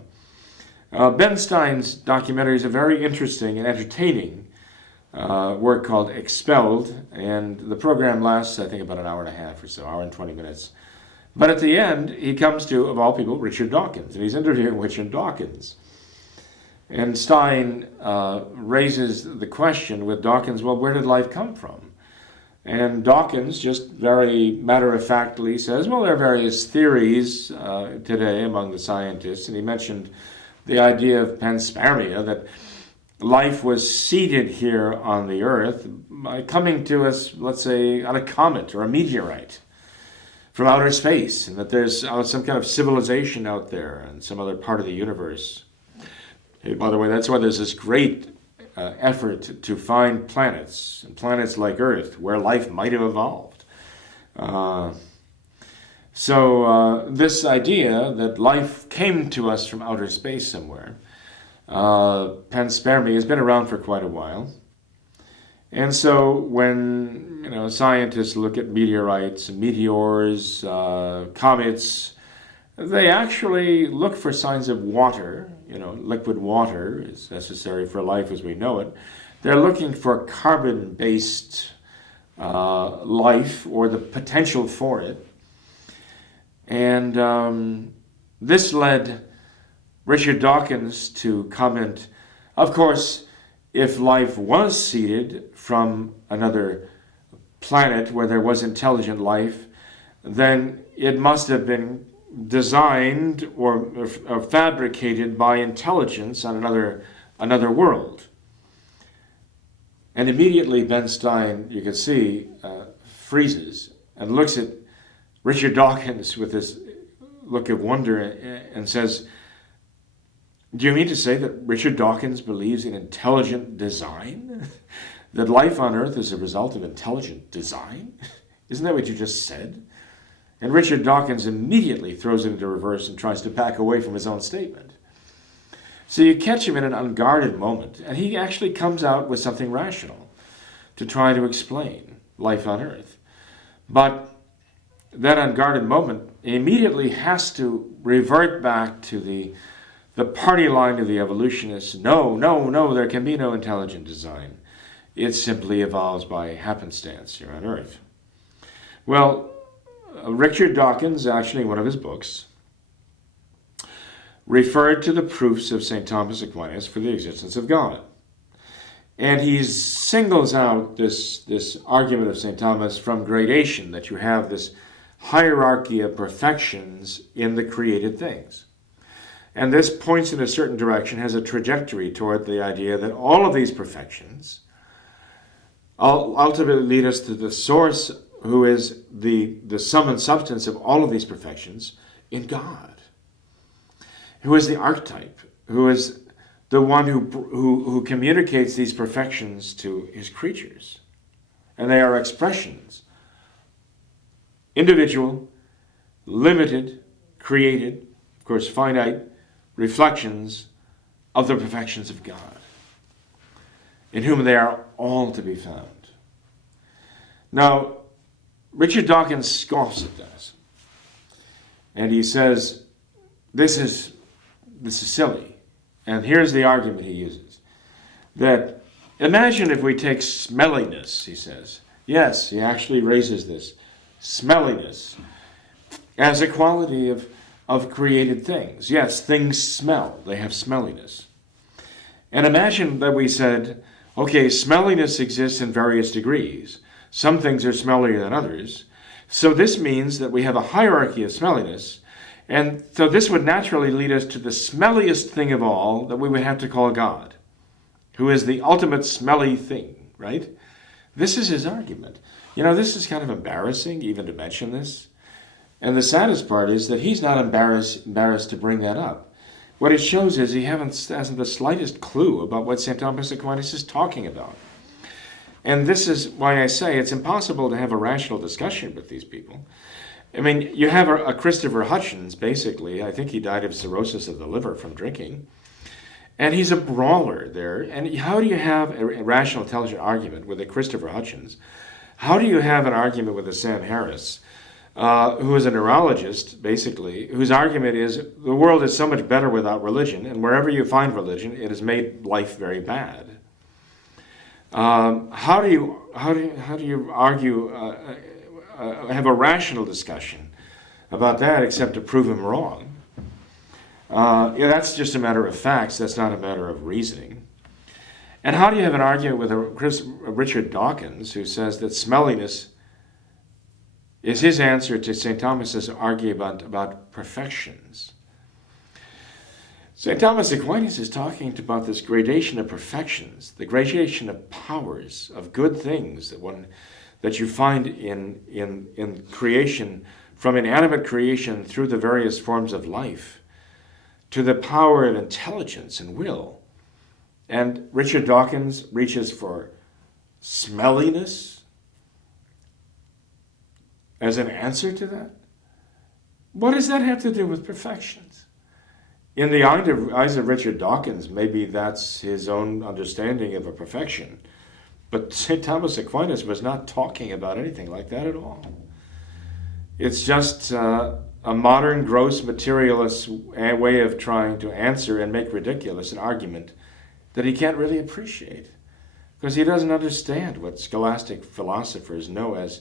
on. Ben Stein's documentary is a very interesting and entertaining work called Expelled, and the program lasts, I think, about an hour and a half or so, hour and 20 minutes. But at the end, he comes to, of all people, Richard Dawkins, and he's interviewing Richard Dawkins. And Stein raises the question with Dawkins, well, where did life come from? And Dawkins just very matter-of-factly says, well, there are various theories today among the scientists, and he mentioned the idea of panspermia, that life was seeded here on the earth by coming to us, let's say, on a comet or a meteorite from outer space, and that there's some kind of civilization out there in some other part of the universe. Hey, by the way, that's why there's this great effort to find planets, and planets like Earth, where life might have evolved. So this idea that life came to us from outer space somewhere, panspermia, has been around for quite a while. And so when scientists look at meteorites, meteors, comets, they actually look for signs of water. Liquid water is necessary for life as we know it. They're looking for carbon-based life, or the potential for it. And this led Richard Dawkins to comment, of course, if life was seeded from another planet where there was intelligent life, then it must have been designed or fabricated by intelligence on another world. And immediately Ben Stein, you can see, freezes and looks at Richard Dawkins with this look of wonder and says, do you mean to say that Richard Dawkins believes in intelligent design? That life on Earth is a result of intelligent design? Isn't that what you just said? And Richard Dawkins immediately throws it into reverse and tries to back away from his own statement. So you catch him in an unguarded moment, and he actually comes out with something rational to try to explain life on Earth. But that unguarded moment immediately has to revert back to the party line of the evolutionists. No, there can be no intelligent design. It simply evolves by happenstance here on Earth. Well, Richard Dawkins, actually in one of his books, referred to the proofs of St. Thomas Aquinas for the existence of God. And he singles out this argument of St. Thomas from gradation, that you have this hierarchy of perfections in the created things. And this points in a certain direction, has a trajectory toward the idea that all of these perfections ultimately lead us to the source, who is the sum and substance of all of these perfections, in God, who is the archetype, who is the one who communicates these perfections to his creatures. And they are expressions, individual, limited, created, of course finite, reflections of the perfections of God, in whom they are all to be found. Now, Richard Dawkins scoffs at this, and he says, this is silly. And here's the argument he uses, that imagine if we take smelliness, he says. Yes, he actually raises this, smelliness, as a quality of created things. Yes, things smell. They have smelliness. And imagine that we said, okay, smelliness exists in various degrees. Some things are smellier than others. So this means that we have a hierarchy of smelliness. And so this would naturally lead us to the smelliest thing of all, that we would have to call God, who is the ultimate smelly thing, right? This is his argument. This is kind of embarrassing even to mention this. And the saddest part is that he's not embarrassed to bring that up. What it shows is he hasn't the slightest clue about what St. Thomas Aquinas is talking about. And this is why I say it's impossible to have a rational discussion with these people. I mean, you have a Christopher Hitchens, basically. I think he died of cirrhosis of the liver from drinking. And he's a brawler there. And how do you have a rational, intelligent argument with a Christopher Hitchens? How do you have an argument with a Sam Harris, who is a neurologist, basically, whose argument is the world is so much better without religion, and wherever you find religion, it has made life very bad. How do you argue, have a rational discussion about that, except to prove him wrong? That's just a matter of facts. That's not a matter of reasoning. And how do you have an argument with Richard Dawkins, who says that smelliness is his answer to St. Thomas's argument about perfections? St. Thomas Aquinas is talking about this gradation of perfections, the gradation of powers, of good things that you find in creation, from inanimate creation through the various forms of life, to the power of intelligence and will. And Richard Dawkins reaches for smelliness as an answer to that. What does that have to do with perfections? In the eyes of Richard Dawkins, maybe that's his own understanding of a perfection. But St. Thomas Aquinas was not talking about anything like that at all. It's just a modern, gross, materialist way of trying to answer and make ridiculous an argument that he can't really appreciate, because he doesn't understand what scholastic philosophers know as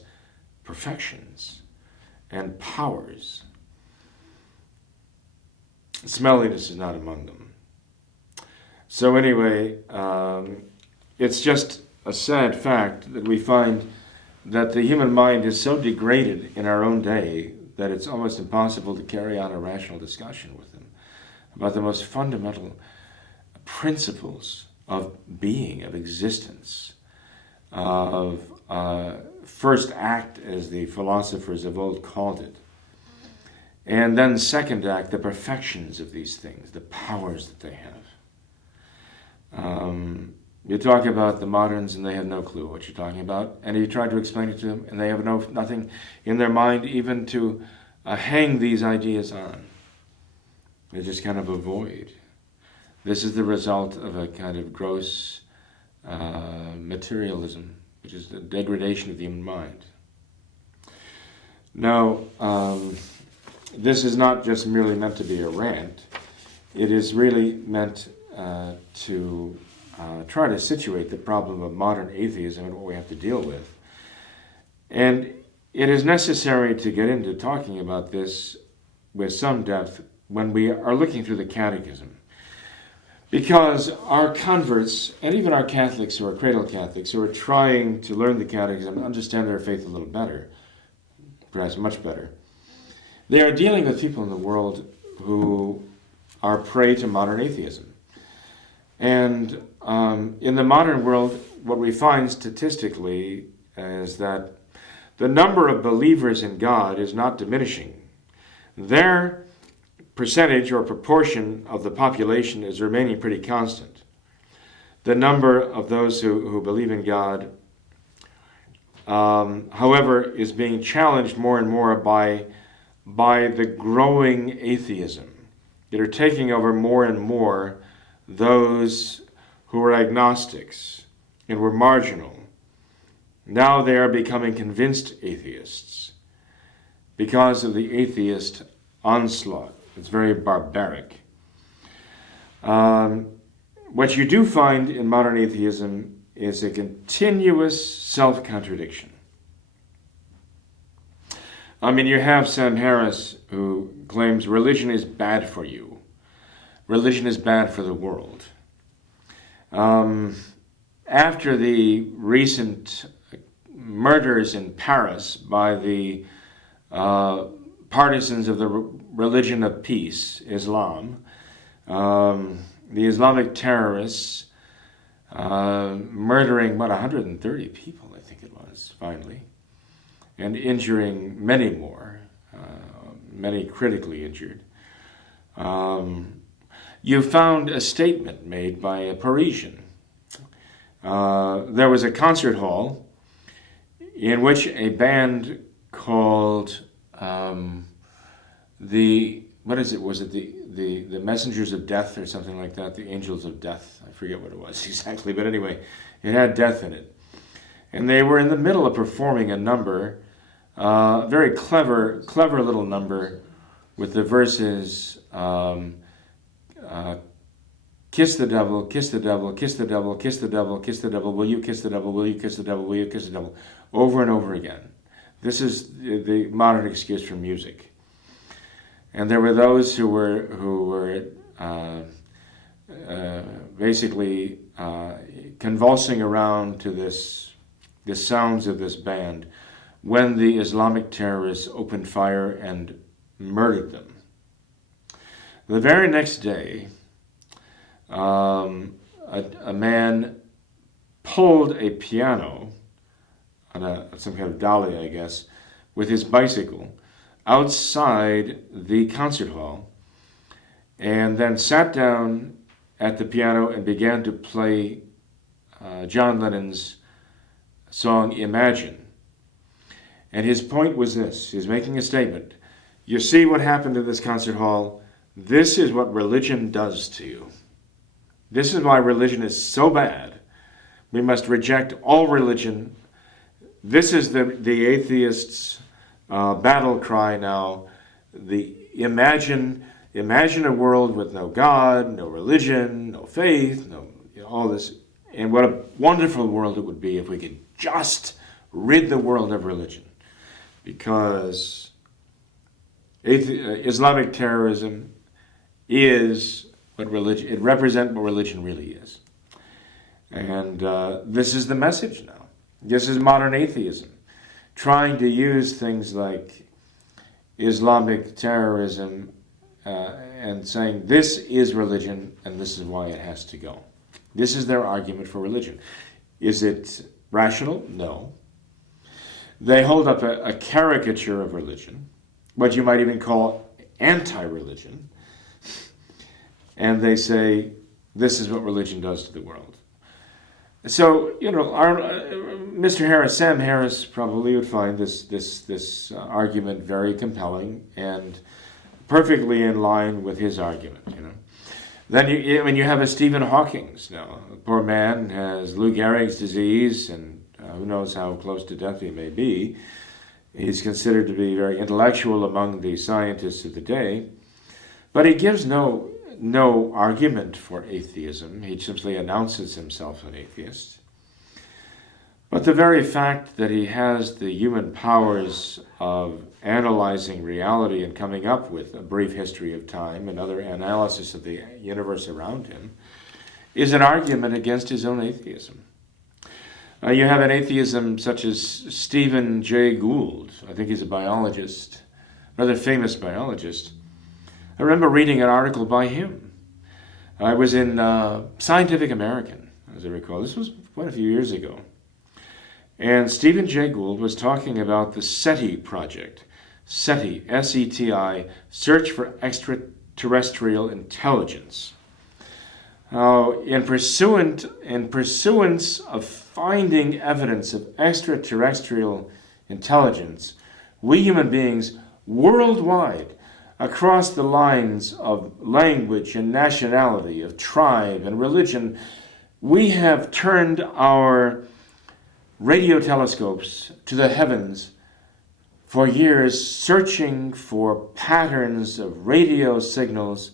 perfections and powers. Smelliness is not among them. So anyway, it's just a sad fact that we find that the human mind is so degraded in our own day that it's almost impossible to carry on a rational discussion with them about the most fundamental principles of being, of existence, of first act, as the philosophers of old called it, and then second act, the perfections of these things, the powers that they have. You talk about the moderns and they have no clue what you're talking about, and you try to explain it to them and they have nothing in their mind even to hang these ideas on. They just kind of avoid. This is the result of a kind of gross materialism, which is the degradation of the human mind. Now, this is not just merely meant to be a rant. It is really meant to try to situate the problem of modern atheism and what we have to deal with. And it is necessary to get into talking about this with some depth when we are looking through the Catechism. Because our converts, and even our Catholics who are cradle Catholics, who are trying to learn the Catechism and understand their faith a little better, perhaps much better, they are dealing with people in the world who are prey to modern atheism. And in the modern world, what we find statistically is that the number of believers in God is not diminishing. Their percentage or proportion of the population is remaining pretty constant. The number of those who believe in God, however, is being challenged more and more by the growing atheism that are taking over more and more those who were agnostics and were marginal. Now they are becoming convinced atheists because of the atheist onslaught. It's very barbaric. What you do find in modern atheism is a continuous self-contradiction. I mean, you have Sam Harris, who claims religion is bad for you. Religion is bad for the world. After the recent murders in Paris by the partisans of the religion of peace, Islam, the Islamic terrorists murdering, 130 people, I think it was, finally, and injuring many more, many critically injured. You found a statement made by a Parisian. There was a concert hall in which a band called the Messengers of Death or something like that, the Angels of Death. I forget what it was exactly, but anyway, it had death in it. And they were in the middle of performing a number, very clever little number with the verses, kiss the devil, kiss the devil, kiss the devil, kiss the devil, kiss the devil, will you kiss the devil, will you kiss the devil, will you kiss the devil, over and over again. This is the modern excuse for music. And there were those who were basically convulsing around to the sounds of this band when the Islamic terrorists opened fire and murdered them. The very next day, a man pulled a piano on some kind of dolly, I guess, with his bicycle outside the concert hall, and then sat down at the piano and began to play John Lennon's song Imagine. And his point was this. He's making a statement. You see what happened in this concert hall? This is what religion does to you. This is why religion is so bad. We must reject all religion. This is the atheists' battle cry now. Imagine a world with no God, no religion, no faith, all this. And what a wonderful world it would be if we could just rid the world of religion. Because Islamic terrorism is what religion, it represents what religion really is. And this is the message now. This is modern atheism, trying to use things like Islamic terrorism and saying this is religion and this is why it has to go. This is their argument for religion. Is it rational? No. They hold up a caricature of religion, what you might even call anti-religion, and they say this is what religion does to the world. So, Mr. Harris, Sam Harris, probably would find this argument very compelling and perfectly in line with his argument. Then you have a Stephen Hawking. Now, the poor man has Lou Gehrig's disease, and who knows how close to death he may be. He's considered to be very intellectual among the scientists of the day, but he gives no argument for atheism. He simply announces himself an atheist. But the very fact that he has the human powers of analyzing reality and coming up with a brief history of time and other analysis of the universe around him is an argument against his own atheism. You have an atheism such as Stephen Jay Gould. I think he's a biologist, rather famous biologist. I remember reading an article by him. I was in Scientific American, as I recall. This was quite a few years ago. And Stephen Jay Gould was talking about the SETI project. SETI, S-E-T-I, Search for Extraterrestrial Intelligence. In pursuance of finding evidence of extraterrestrial intelligence, we human beings worldwide, across the lines of language and nationality, of tribe and religion, we have turned our radio telescopes to the heavens for years, searching for patterns of radio signals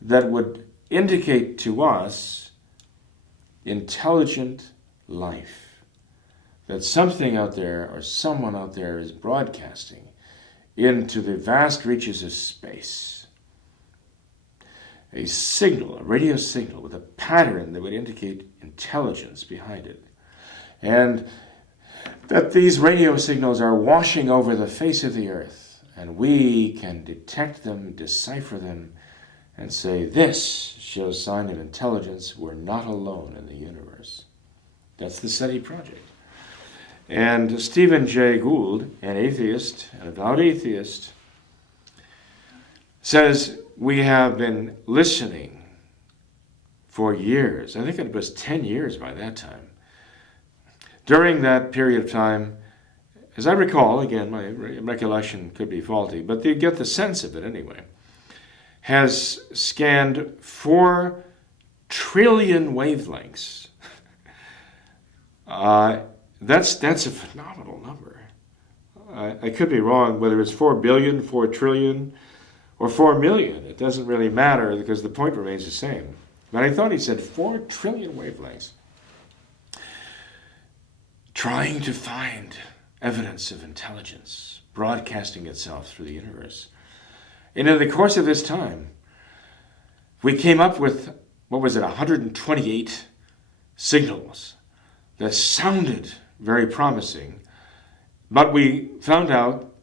that would indicate to us intelligent life, that something out there or someone out there is broadcasting into the vast reaches of space a signal, a radio signal with a pattern that would indicate intelligence behind it. And that these radio signals are washing over the face of the earth, and we can detect them, decipher them, and say, this shows sign of intelligence. We're not alone in the universe. That's the SETI project. And Stephen Jay Gould, an atheist, an avowed atheist, says we have been listening for years. I think it was 10 years by that time. During that period of time, as I recall, again, my recollection could be faulty, but you get the sense of it anyway, has scanned 4 trillion wavelengths. That's a phenomenal number. I could be wrong whether it's 4 billion, 4 trillion, or 4 million. It doesn't really matter because the point remains the same. But I thought he said 4 trillion wavelengths, trying to find evidence of intelligence broadcasting itself through the universe. And in the course of this time, we came up with, 128 signals that sounded very promising, but we found out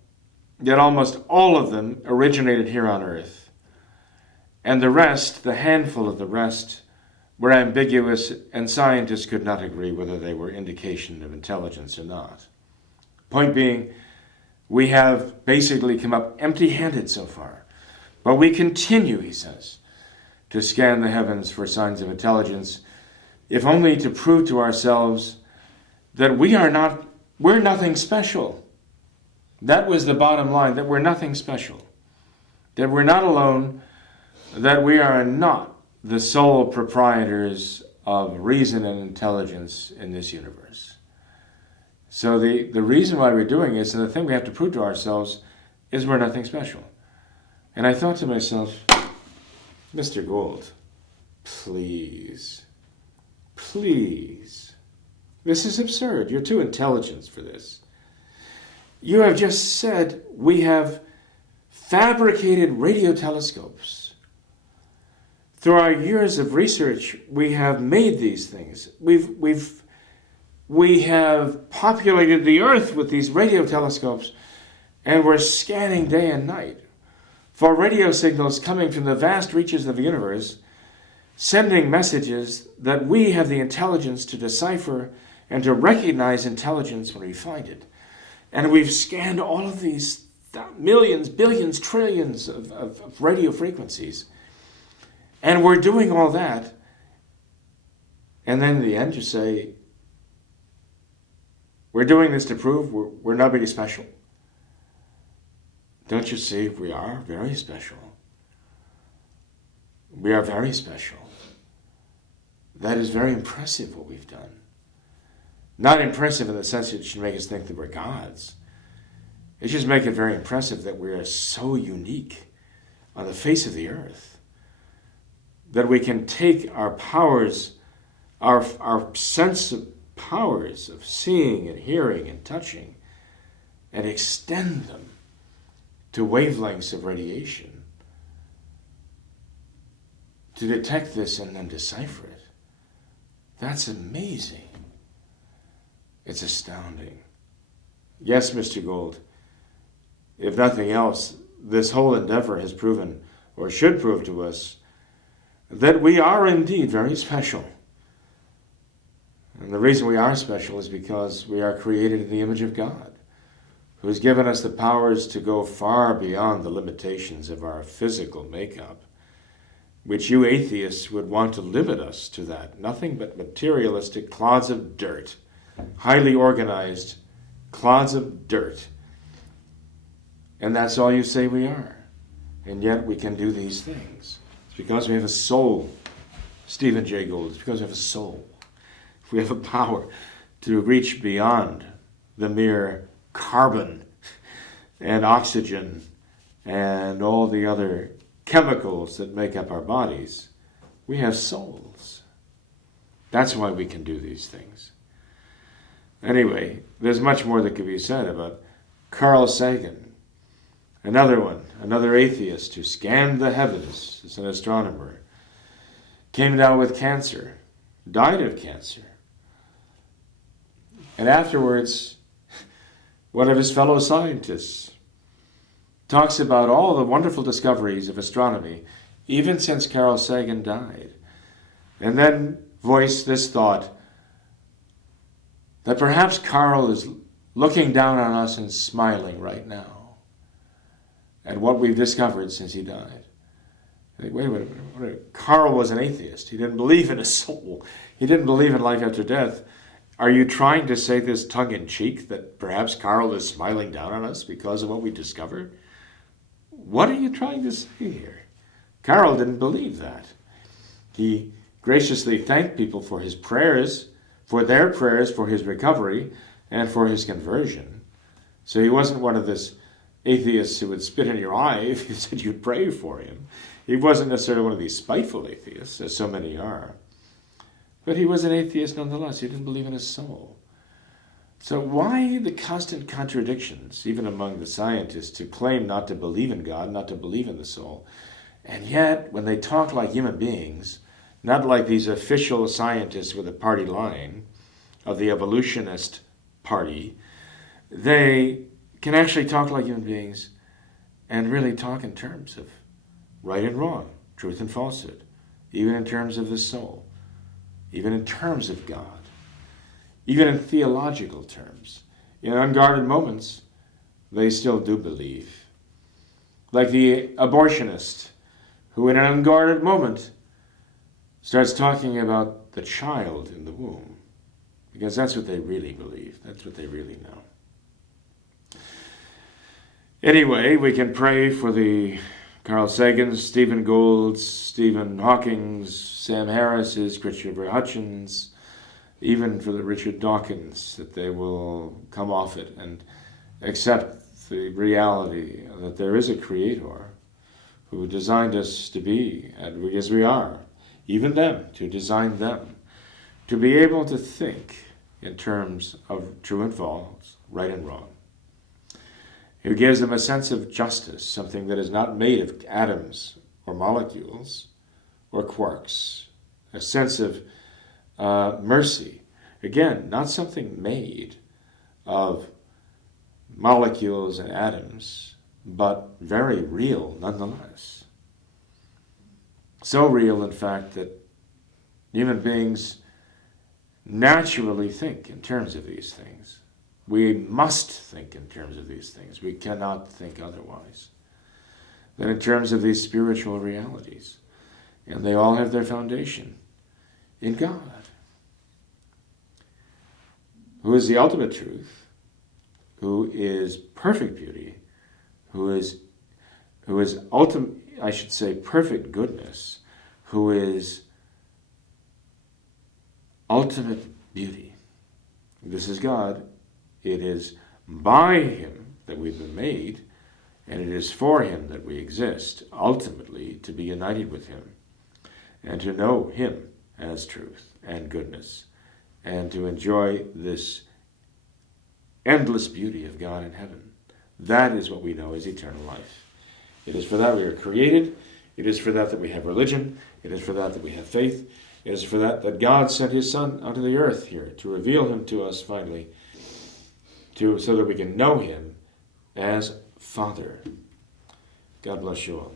that almost all of them originated here on Earth. And the rest, the handful of the rest, were ambiguous, and scientists could not agree whether they were indication of intelligence or not. Point being, we have basically come up empty-handed so far. But we continue, he says, to scan the heavens for signs of intelligence, if only to prove to ourselves that we're nothing special. That was the bottom line, that we're nothing special. That we're not alone, that we are not the sole proprietors of reason and intelligence in this universe. So the reason why we're doing this, and the thing we have to prove to ourselves, is we're nothing special. And I thought to myself, Mr. Gould, please, this is absurd. You're too intelligent for this. You have just said we have fabricated radio telescopes. Through our years of research, we have made these things. We have populated the earth with these radio telescopes, and we're scanning day and night for radio signals coming from the vast reaches of the universe, sending messages that we have the intelligence to decipher and to recognize intelligence when we find it. And we've scanned all of these millions, billions, trillions of radio frequencies. And we're doing all that. And then in the end you say, we're doing this to prove we're nobody special. Don't you see, we are very special. We are very special. That is very impressive what we've done. Not impressive in the sense that it should make us think that we're gods. It should make it very impressive that we are so unique on the face of the earth that we can take our powers, our sense of powers of seeing and hearing and touching, and extend them to wavelengths of radiation to detect this and then decipher it. That's amazing. It's astounding. Yes, Mr. Gould, if nothing else, this whole endeavor has proven, or should prove to us, that we are indeed very special. And the reason we are special is because we are created in the image of God, who has given us the powers to go far beyond the limitations of our physical makeup, which you atheists would want to limit us to that. Nothing but materialistic clods of dirt, highly organized clods of dirt. And that's all you say we are. And yet we can do these things. It's because we have a soul, Stephen Jay Gould. It's because we have a soul. We have a power to reach beyond the mere carbon and oxygen and all the other chemicals that make up our bodies. We have souls. That's why we can do these things. Anyway, there's much more that could be said about Carl Sagan, another atheist who scanned the heavens as an astronomer, came down with cancer, died of cancer. And afterwards, one of his fellow scientists talks about all the wonderful discoveries of astronomy, even since Carl Sagan died, and then voiced this thought, that perhaps Carl is looking down on us and smiling right now at what we've discovered since he died. I think, wait a minute, Carl was an atheist. He didn't believe in a soul. He didn't believe in life after death. Are you trying to say this tongue-in-cheek that perhaps Carl is smiling down on us because of what we discovered? What are you trying to say here? Carl didn't believe that. He graciously thanked people for his prayers, for their prayers for his recovery and for his conversion. So he wasn't one of this atheists who would spit in your eye if you said you'd pray for him. He wasn't necessarily one of these spiteful atheists, as so many are. But he was an atheist nonetheless. He didn't believe in his soul. So why the constant contradictions, even among the scientists, who claim not to believe in God, not to believe in the soul, and yet when they talk like human beings, not like these official scientists with a party line of the evolutionist party. They can actually talk like human beings and really talk in terms of right and wrong, truth and falsehood, even in terms of the soul, even in terms of God, even in theological terms. In unguarded moments, they still do believe. Like the abortionist, who in an unguarded moment starts talking about the child in the womb, because that's what they really believe. That's what they really know. Anyway, we can pray for the Carl Sagans, Stephen Goulds, Stephen Hawking's, Sam Harris's, Christopher Hutchins, even for the Richard Dawkins, that they will come off it and accept the reality that there is a Creator who designed us to be as we are, even them, to design them, to be able to think in terms of true and false, right and wrong. Who gives them a sense of justice, something that is not made of atoms or molecules or quarks, a sense of mercy. Again, not something made of molecules and atoms, but very real nonetheless. So real, in fact, that human beings naturally think in terms of these things. We must think in terms of these things. We cannot think otherwise than in terms of these spiritual realities. And they all have their foundation in God, who is the ultimate truth, who is perfect beauty, who is ultimate, I should say, perfect goodness, who is ultimate beauty. This is God. It is by Him that we've been made, and it is for Him that we exist, ultimately to be united with Him, and to know Him as truth and goodness, and to enjoy this endless beauty of God in heaven. That is what we know as eternal life. It is for that we are created. It is for that we have religion. It is for that we have faith. It is for that God sent His Son onto the earth here to reveal Him to us finally, so that we can know Him as Father. God bless you all.